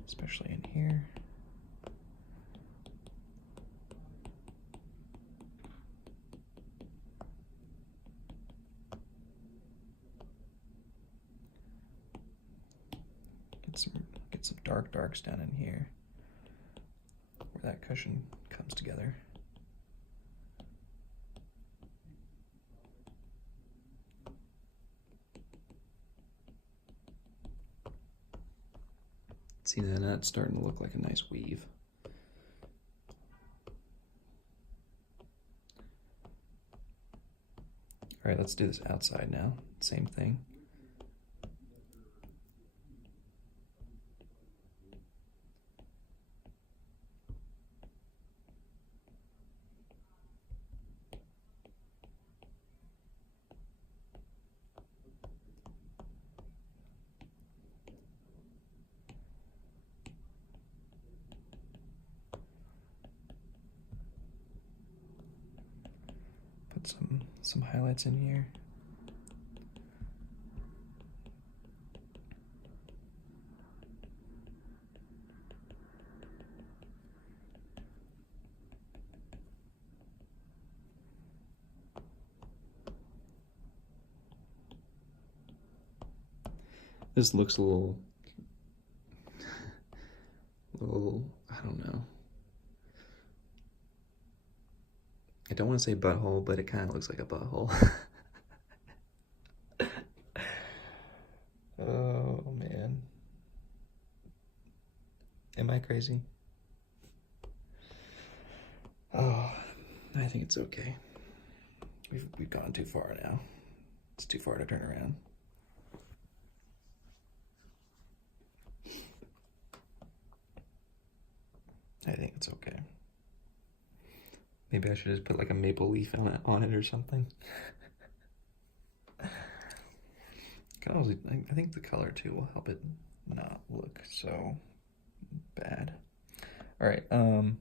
Especially in here. Get some darks down in here where that cushion comes together. See that? That's starting to look like a nice weave. All right, let's do this outside now. Same thing. Put some highlights in here. This looks a little, I don't know. I don't want to say butthole, but it kind of looks like a butthole. Oh, man. Am I crazy? Oh, I think it's okay. We've gone too far now. It's too far to turn around. I think it's okay. Maybe I should just put like a maple leaf on it or something. I think the color too will help it not look so bad. All right, I'm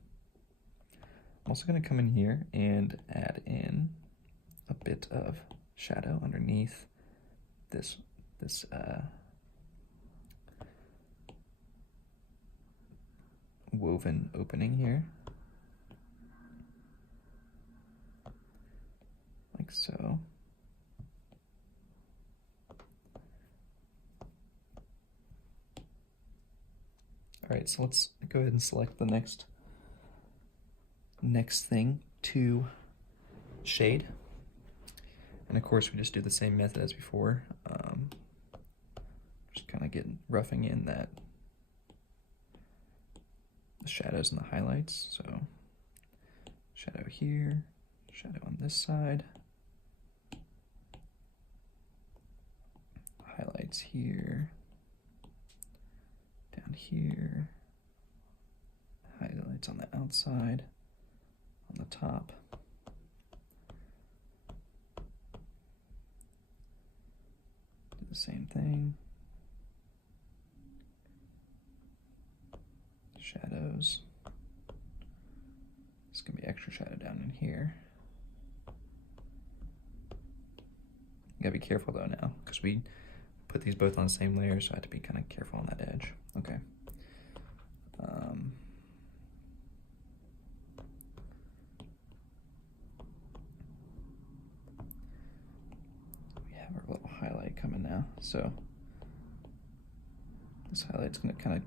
also gonna come in here and add in a bit of shadow underneath this woven opening here, like so. All right, so let's go ahead and select the next thing to shade. And of course, we just do the same method as before. Just kind of roughing in that shadows and the highlights. So shadow here, shadow on this side, highlights here, down here, highlights on the outside, on the top. Do the same thing. Shadows. There's gonna be extra shadow down in here. You gotta be careful though now, because we put these both on the same layer, so I have to be kind of careful on that edge. Okay. We have our little highlight coming now, so this highlight's gonna kind of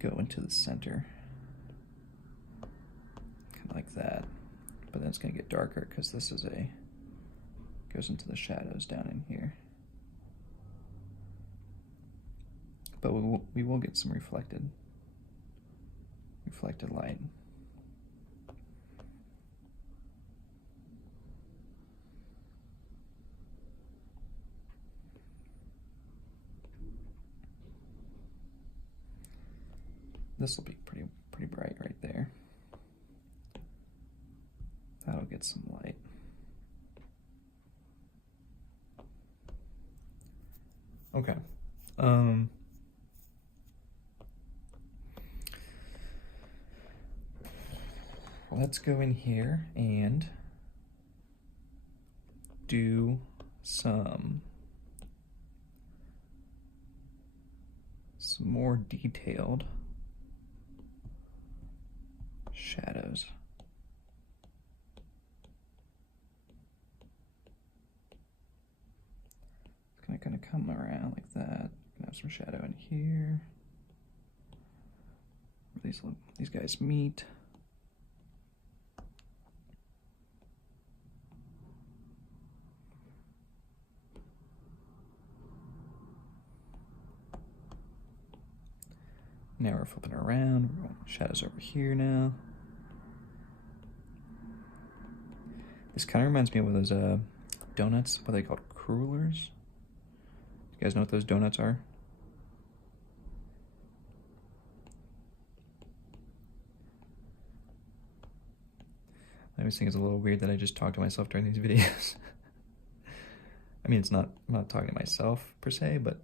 go into the center, kind of like that, but then it's going to get darker because this is goes into the shadows down in here. But we will get some reflected light. This will be pretty bright right there. That'll get some light. Okay. Let's go in here and do some more detailed shadows. It's gonna come around like that. Gonna have some shadow in here. Where these guys meet. Now we're flipping around. We're going shadows over here now. This kind of reminds me of those donuts. What are they called? Crullers? You guys know what those donuts are? I always think it's a little weird that I just talk to myself during these videos. I mean, I'm not talking to myself per se, but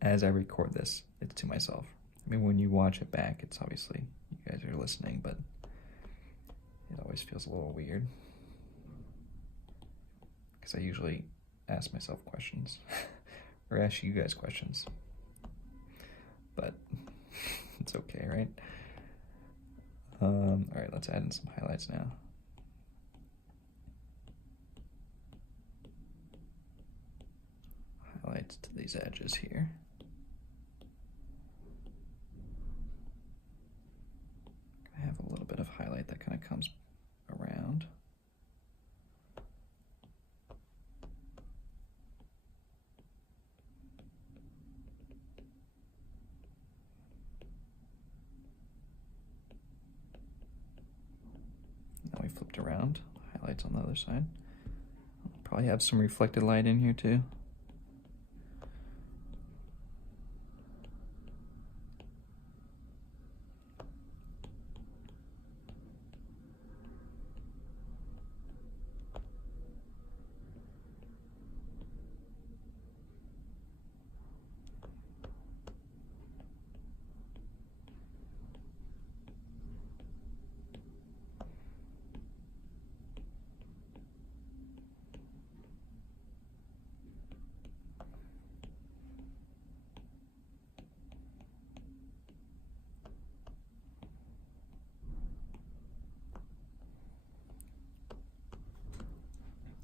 as I record this, it's to myself. I mean, when you watch it back, it's obviously you guys are listening, but it always feels a little weird because I usually ask myself questions or ask you guys questions, but it's okay, right? All right, let's add in some highlights now. Highlights to these edges here. I have a little bit of highlight that kind of comes around. Now we flipped around, highlights on the other side. Probably have some reflected light in here too.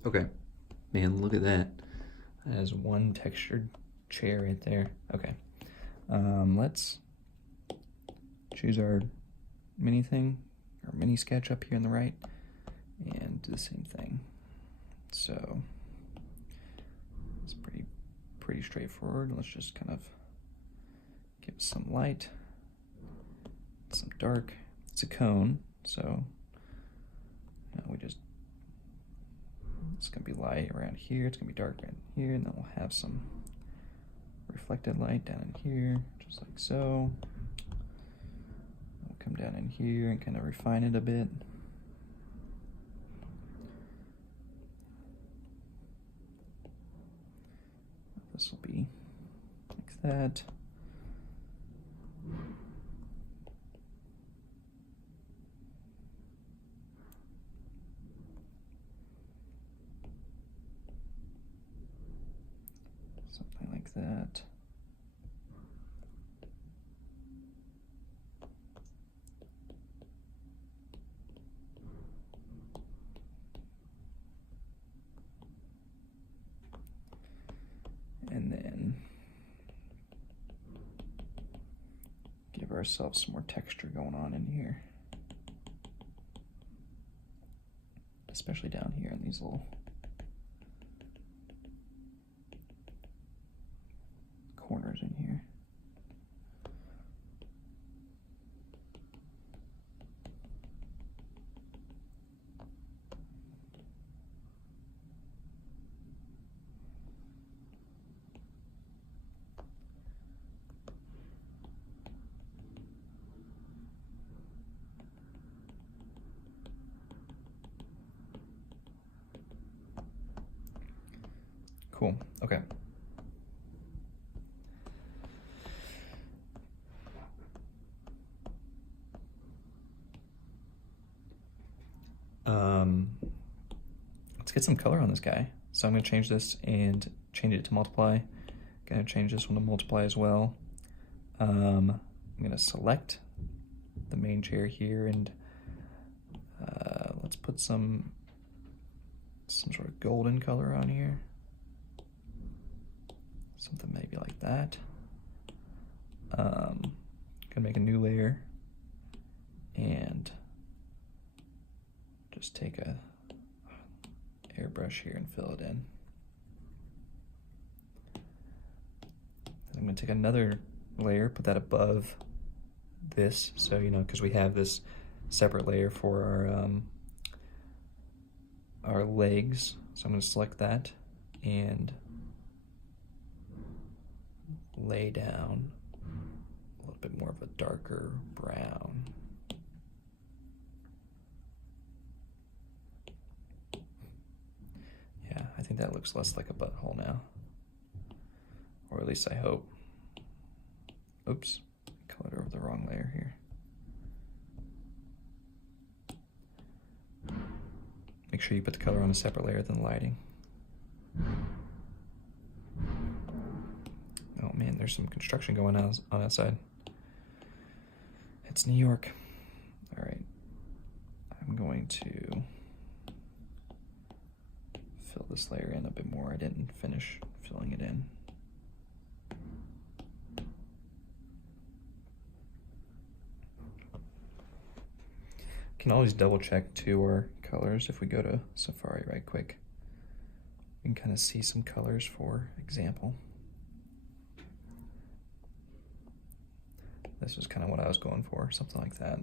Okay, man, look at that. That is one textured chair right there. Okay, let's choose our mini thing, our mini sketch up here on the right, and do the same thing. So it's pretty straightforward. Let's just kind of give some light. dark. It's a cone, so it's gonna be light around here, it's gonna be dark right here, and then we'll have some reflected light down in here, just like so. We'll come down in here and kind of refine it a bit. This will be like that. Something like that. And then give ourselves some more texture going on in here, especially down here in these little corners in here. Cool, okay. Let's get some color on this guy. So I'm gonna change this and change it to multiply. Gonna change this one to multiply as well. I'm gonna select the main chair here and let's put some sort of golden color on here. Something maybe like that. Gonna make a new layer and just take a airbrush here and fill it in. I'm gonna take another layer, put that above this, so because we have this separate layer for our legs. So I'm gonna select that and lay down a little bit more of a darker brown. Yeah, I think that looks less like a butthole now. Or at least I hope. Oops, colored over the wrong layer here. Make sure you put the color on a separate layer than the lighting. Oh man, there's some construction going on outside. It's New York. All right, I'm going to fill this layer in a bit more. I didn't finish filling it in. Can always double check too our colors if we go to Safari right quick. You can kind of see some colors for example. This was kind of what I was going for, something like that.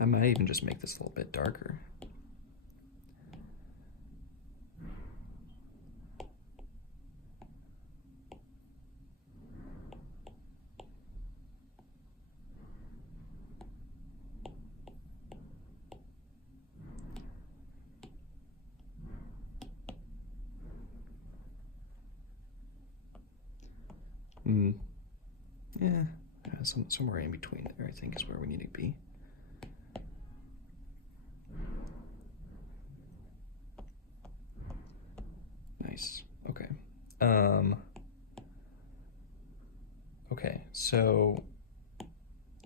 I might even just make this a little bit darker. Yeah, somewhere in between there, I think, is where we need to be. Nice. Okay. Okay, so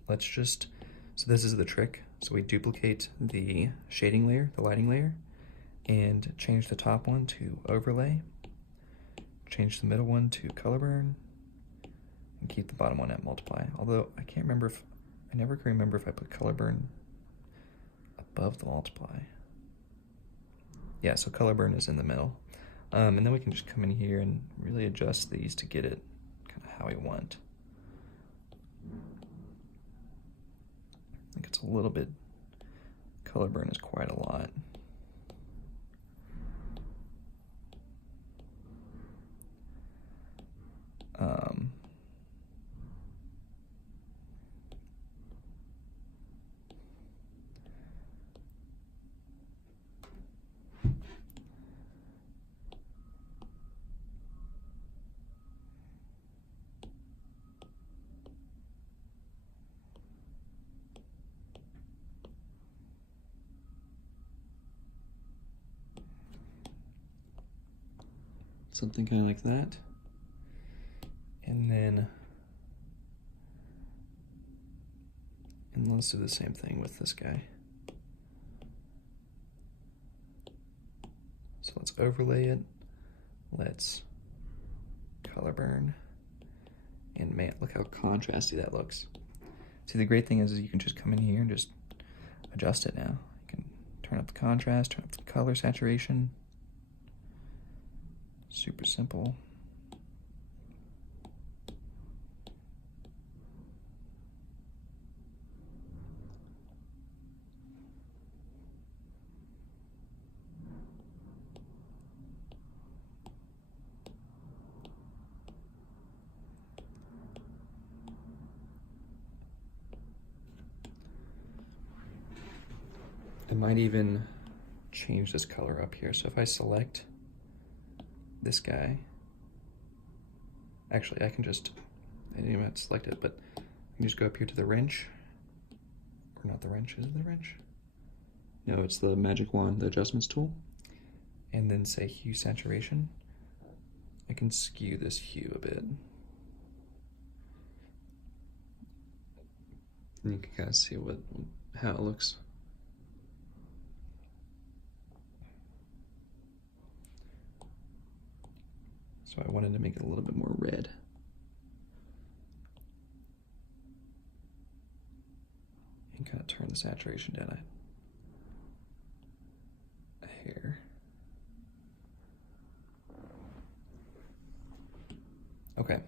let's just, so this is the trick. So we duplicate the shading layer, the lighting layer, and change the top one to overlay, change the middle one to color burn, and keep the bottom one at multiply. Although I can't remember if, I never can remember if I put color burn above the multiply. Yeah, so color burn is in the middle. And then we can just come in here and really adjust these to get it kind of how we want. I think it's a little bit, color burn is quite a lot. Something kind of like that. And let's do the same thing with this guy. So let's overlay it. Let's color burn. And man, look how contrasty that looks. See, the great thing is you can just come in here and just adjust it now. You can turn up the contrast, turn up the color saturation. Super simple. I might even change this color up here. So if I select this guy, actually I can just, I didn't even have to select it, but I can just go up here to the wrench, or not the wrench, is it the wrench? No, it's the magic wand, the adjustments tool, and then say hue saturation. I can skew this hue a bit. And you can kind of see how it looks. So I wanted to make it a little bit more red. And kind of turn the saturation down a hair. Okay.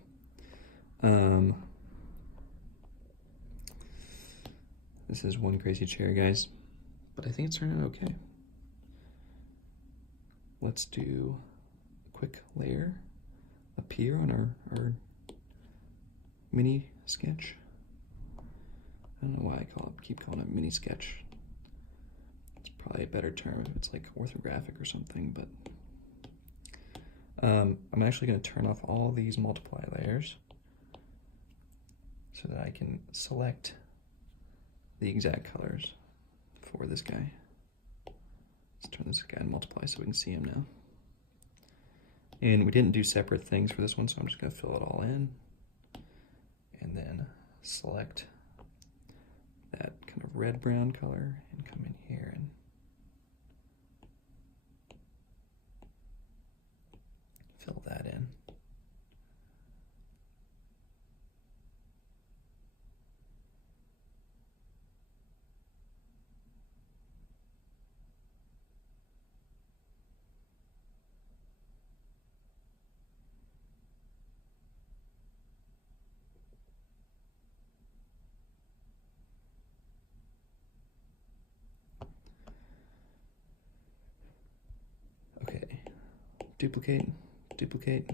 This is one crazy chair, guys, but I think it's turning out okay. Let's do a quick layer up here on our mini sketch. I don't know why I keep calling it mini sketch. It's probably a better term if it's like orthographic or something, but I'm actually going to turn off all these multiply layers so that I can select the exact colors for this guy. Let's turn this guy and multiply so we can see him now. And we didn't do separate things for this one, so I'm just going to fill it all in and then select that kind of red-brown color and come in here and fill that in. Okay, duplicate, duplicate,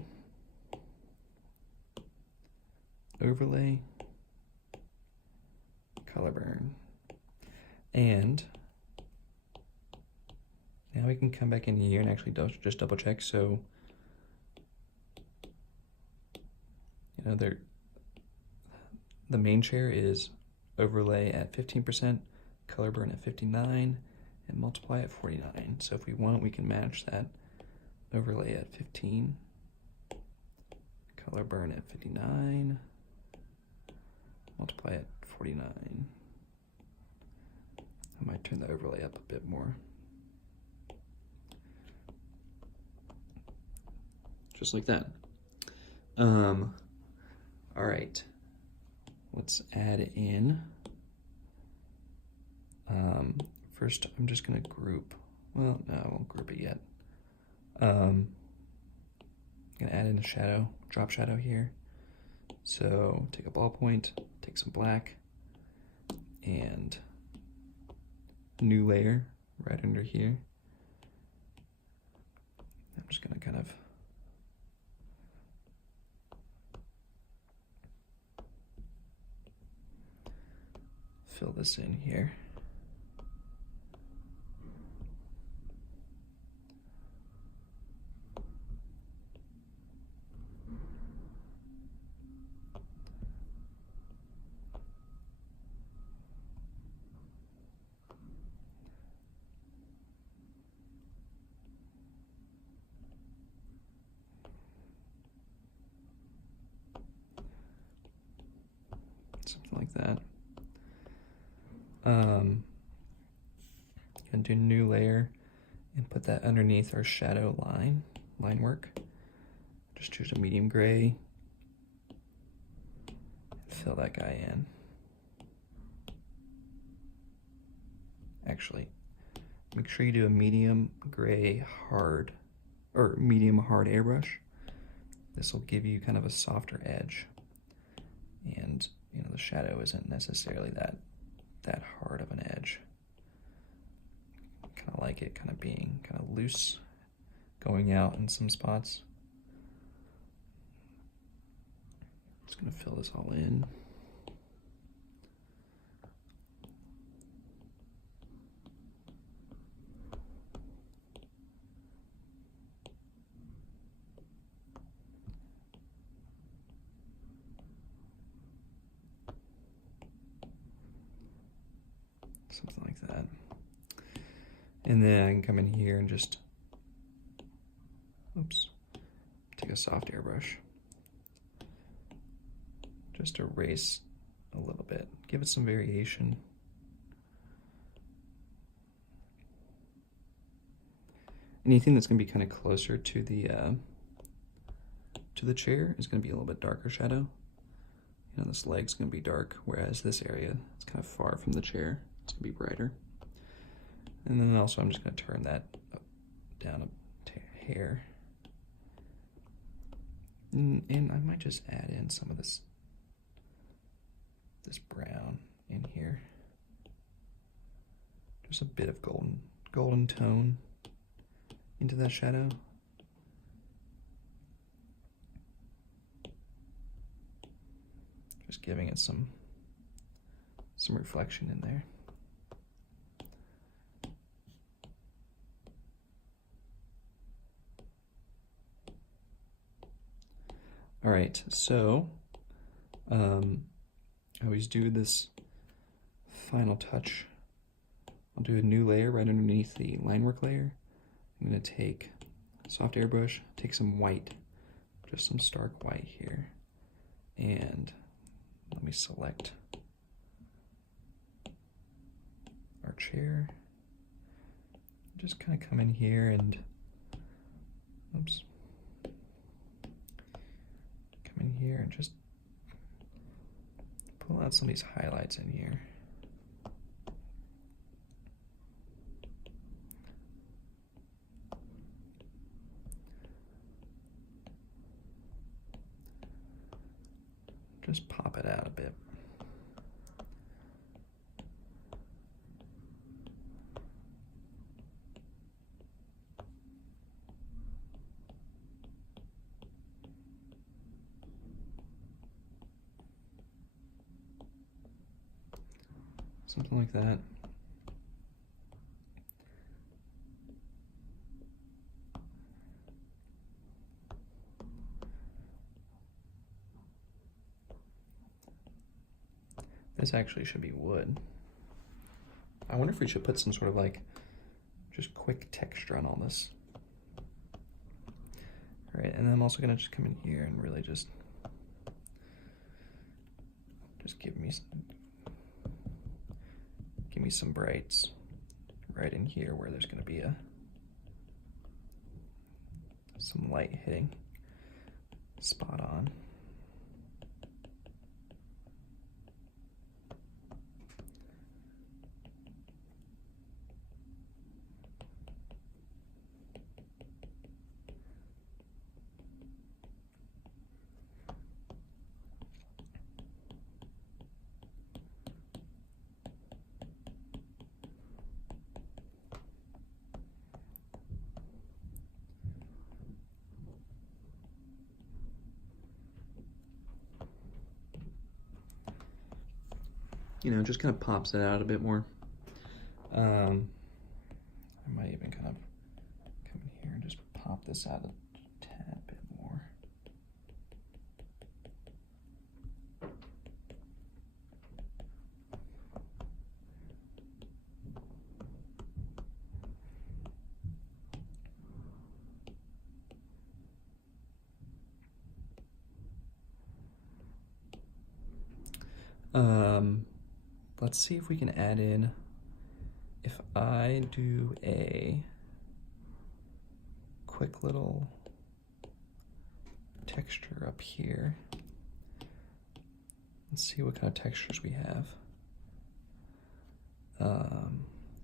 overlay, color burn, and now we can come back in here and actually just double check. So, you know, the main chair is overlay at 15%, color burn at 59, and multiply at 49. So if we want, we can match that overlay at 15, color burn at 59, multiply at 49. I might turn the overlay up a bit more. Just like that. All right, let's add in. First, I'm just gonna group. Well, no, I won't group it yet. I'm gonna add in a shadow, drop shadow here. So take a ballpoint, take some black, and new layer right under here. I'm just gonna kind of fill this in here. Something like that. Gonna do new layer and put that underneath our shadow line work. Just choose a medium gray, fill that guy in. Actually, make sure you do a medium gray hard, or medium hard airbrush. This will give you kind of a softer edge. And you know, the shadow isn't necessarily that hard of an edge. Kind of like it kind of being kind of loose, going out in some spots. Just gonna fill this all in. Something like that. And then I can come in here and just, oops, take a soft airbrush. Just erase a little bit, give it some variation. Anything that's gonna be kind of closer to the chair is gonna be a little bit darker shadow. You know, this leg's gonna be dark, whereas this area is kind of far from the chair. It's gonna be brighter. And then also I'm just gonna turn that down a hair. And I might just add in some of this brown in here. Just a bit of golden tone into that shadow. Just giving it some reflection in there. All right, so I always do this final touch. I'll do a new layer right underneath the line work layer. I'm gonna take a soft airbrush, take some white, just some stark white here, and let me select our chair. Just kind of come in here and, oops, come in here and just pull out some of these highlights in here. Just pop it out a bit. Something like that. This actually should be wood. I wonder if we should put some sort of like just quick texture on all this. All right, and then I'm also gonna just come in here and really just give me some brights right in here where there's gonna be some light hitting spot on. you know, just kind of pops it out a bit more. I might even kind of come in here and just pop this out a tad bit more. Let's see if we can add in, if I do a quick little texture up here. Let's see what kind of textures we have.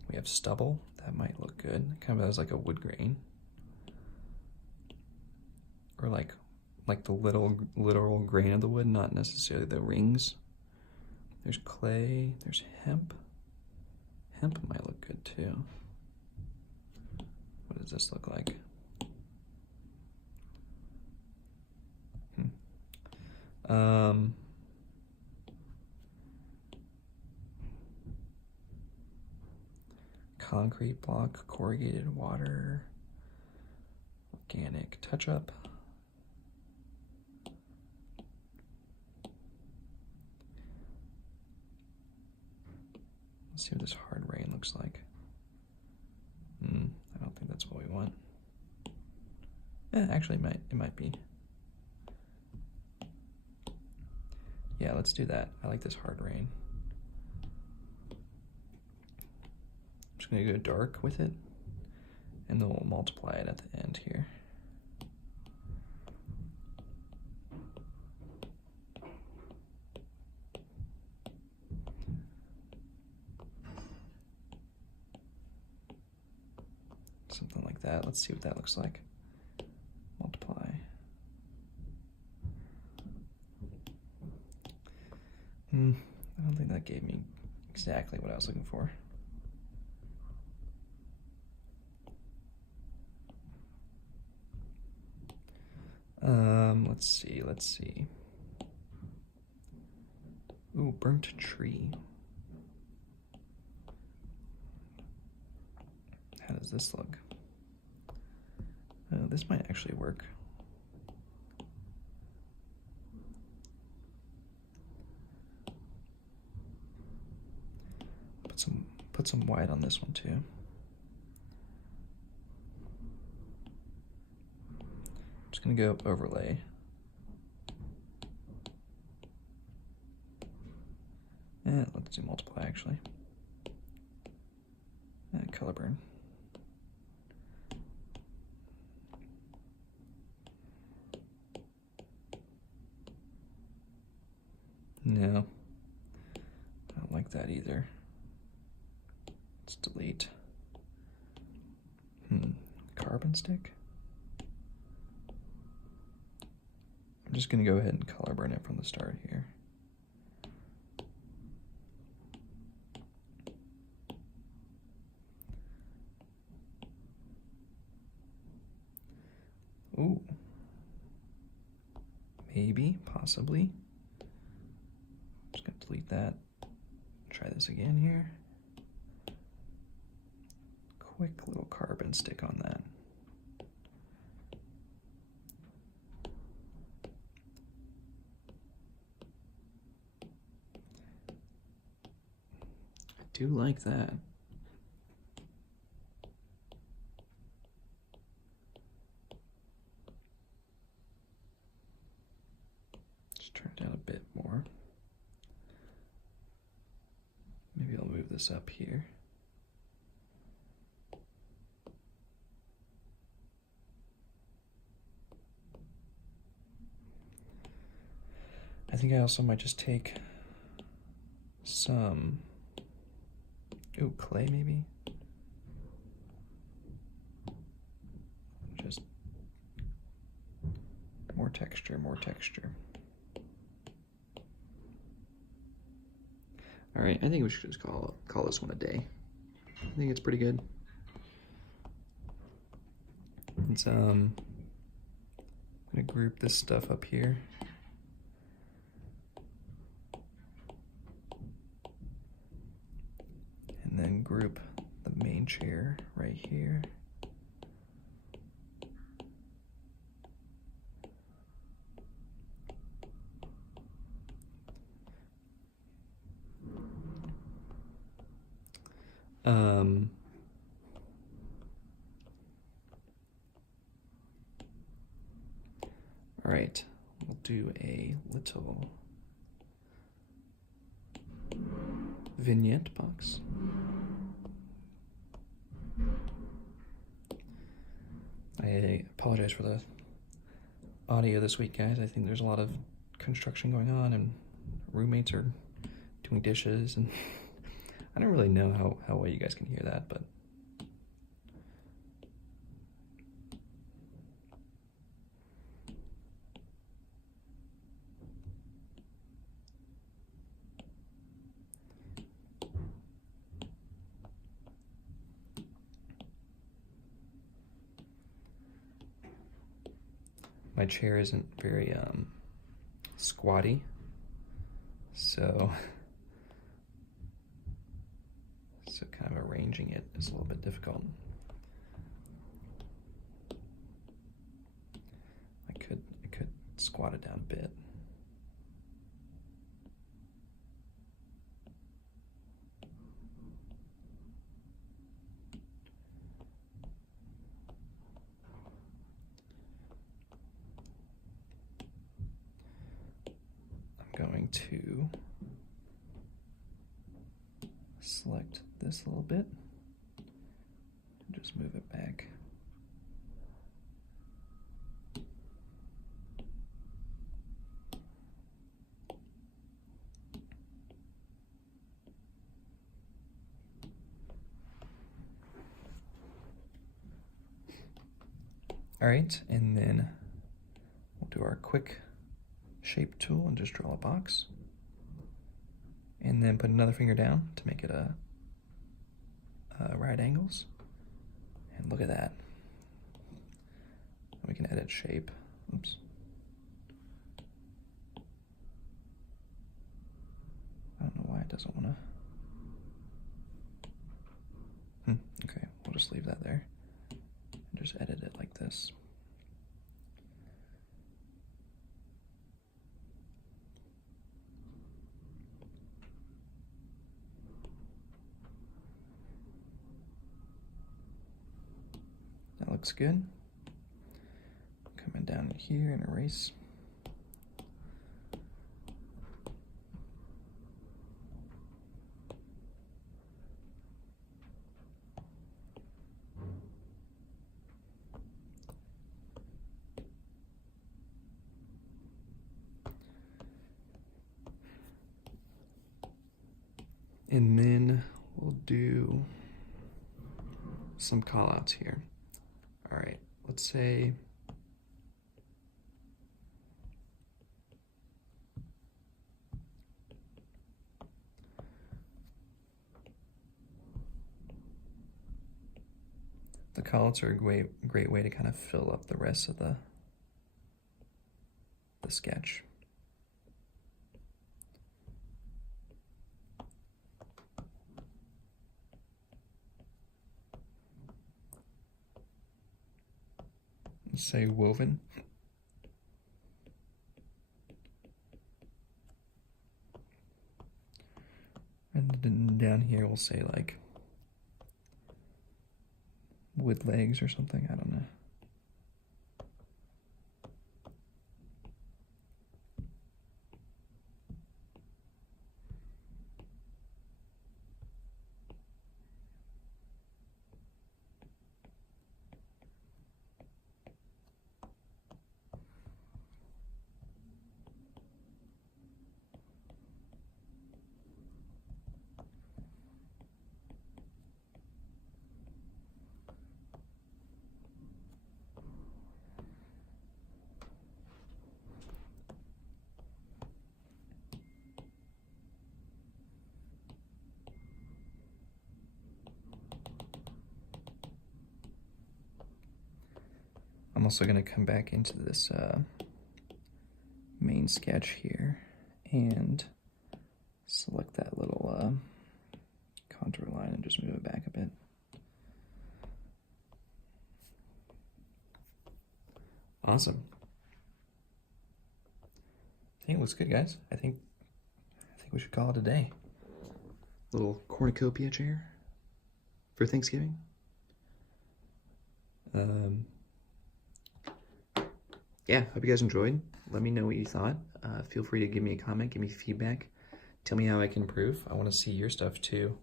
We have stubble, that might look good. Kind of has like a wood grain. Or like the literal grain of the wood, not necessarily the rings. There's clay, there's hemp. Hemp might look good too. What does this look like? Concrete block, corrugated water, organic touch-up. Let's see what this hard rain looks like. I don't think that's what we want. Actually, it might be. Yeah, let's do that. I like this hard rain. I'm just gonna go dark with it, and then we'll multiply it at the end here. Something like that. Let's see what that looks like. Multiply. I don't think that gave me exactly what I was looking for. Let's see. Ooh, burnt tree. How does this look? This might actually work. Put some white on this one too. I'm just gonna go overlay. And let's do multiply actually. And color burn. No, I don't like that either. Let's delete. Carbon stick. I'm just gonna go ahead and color burn it from the start here. Ooh. Maybe, possibly. Just gonna delete that. Try this again here. Quick little carbon stick on that. I do like that. Just turn it down a bit more. Maybe I'll move this up here. I think I also might just take some, clay maybe. Just more texture, more texture. All right, I think we should just call this one a day. I think it's pretty good. It's I'm gonna group this stuff up here. group the main chair right here. All right, we'll do a little vignette box. I apologize for the audio this week, guys. I think there's a lot of construction going on and roommates are doing dishes, and I don't really know how well you guys can hear that, but my chair isn't very squatty, so kind of arranging it is a little bit difficult. I could squat it down a bit. Going to select this a little bit and just move it back. All right, and then we'll do our quick shape tool and just draw a box, and then put another finger down to make it a right angles, and look at that. We can edit shape. Oops. I don't know why it doesn't want to. Okay, we'll just leave that there and just edit it like this. That looks good. Coming down here and erase. And then we'll do some call outs here. All right, let's say the call outs are a great way to kind of fill up the rest of the sketch. Say woven. And then down here we'll say like wood legs or something, I don't know. I'm also going to come back into this main sketch here and select that little contour line and just move it back a bit. Awesome. I think it looks good, guys. I think we should call it a day. Little cornucopia chair for Thanksgiving. Yeah, hope you guys enjoyed. Let me know what you thought. Feel free to give me a comment, give me feedback. Tell me how I can improve. I want to see your stuff too.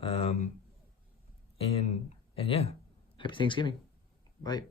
And yeah, happy Thanksgiving. Bye.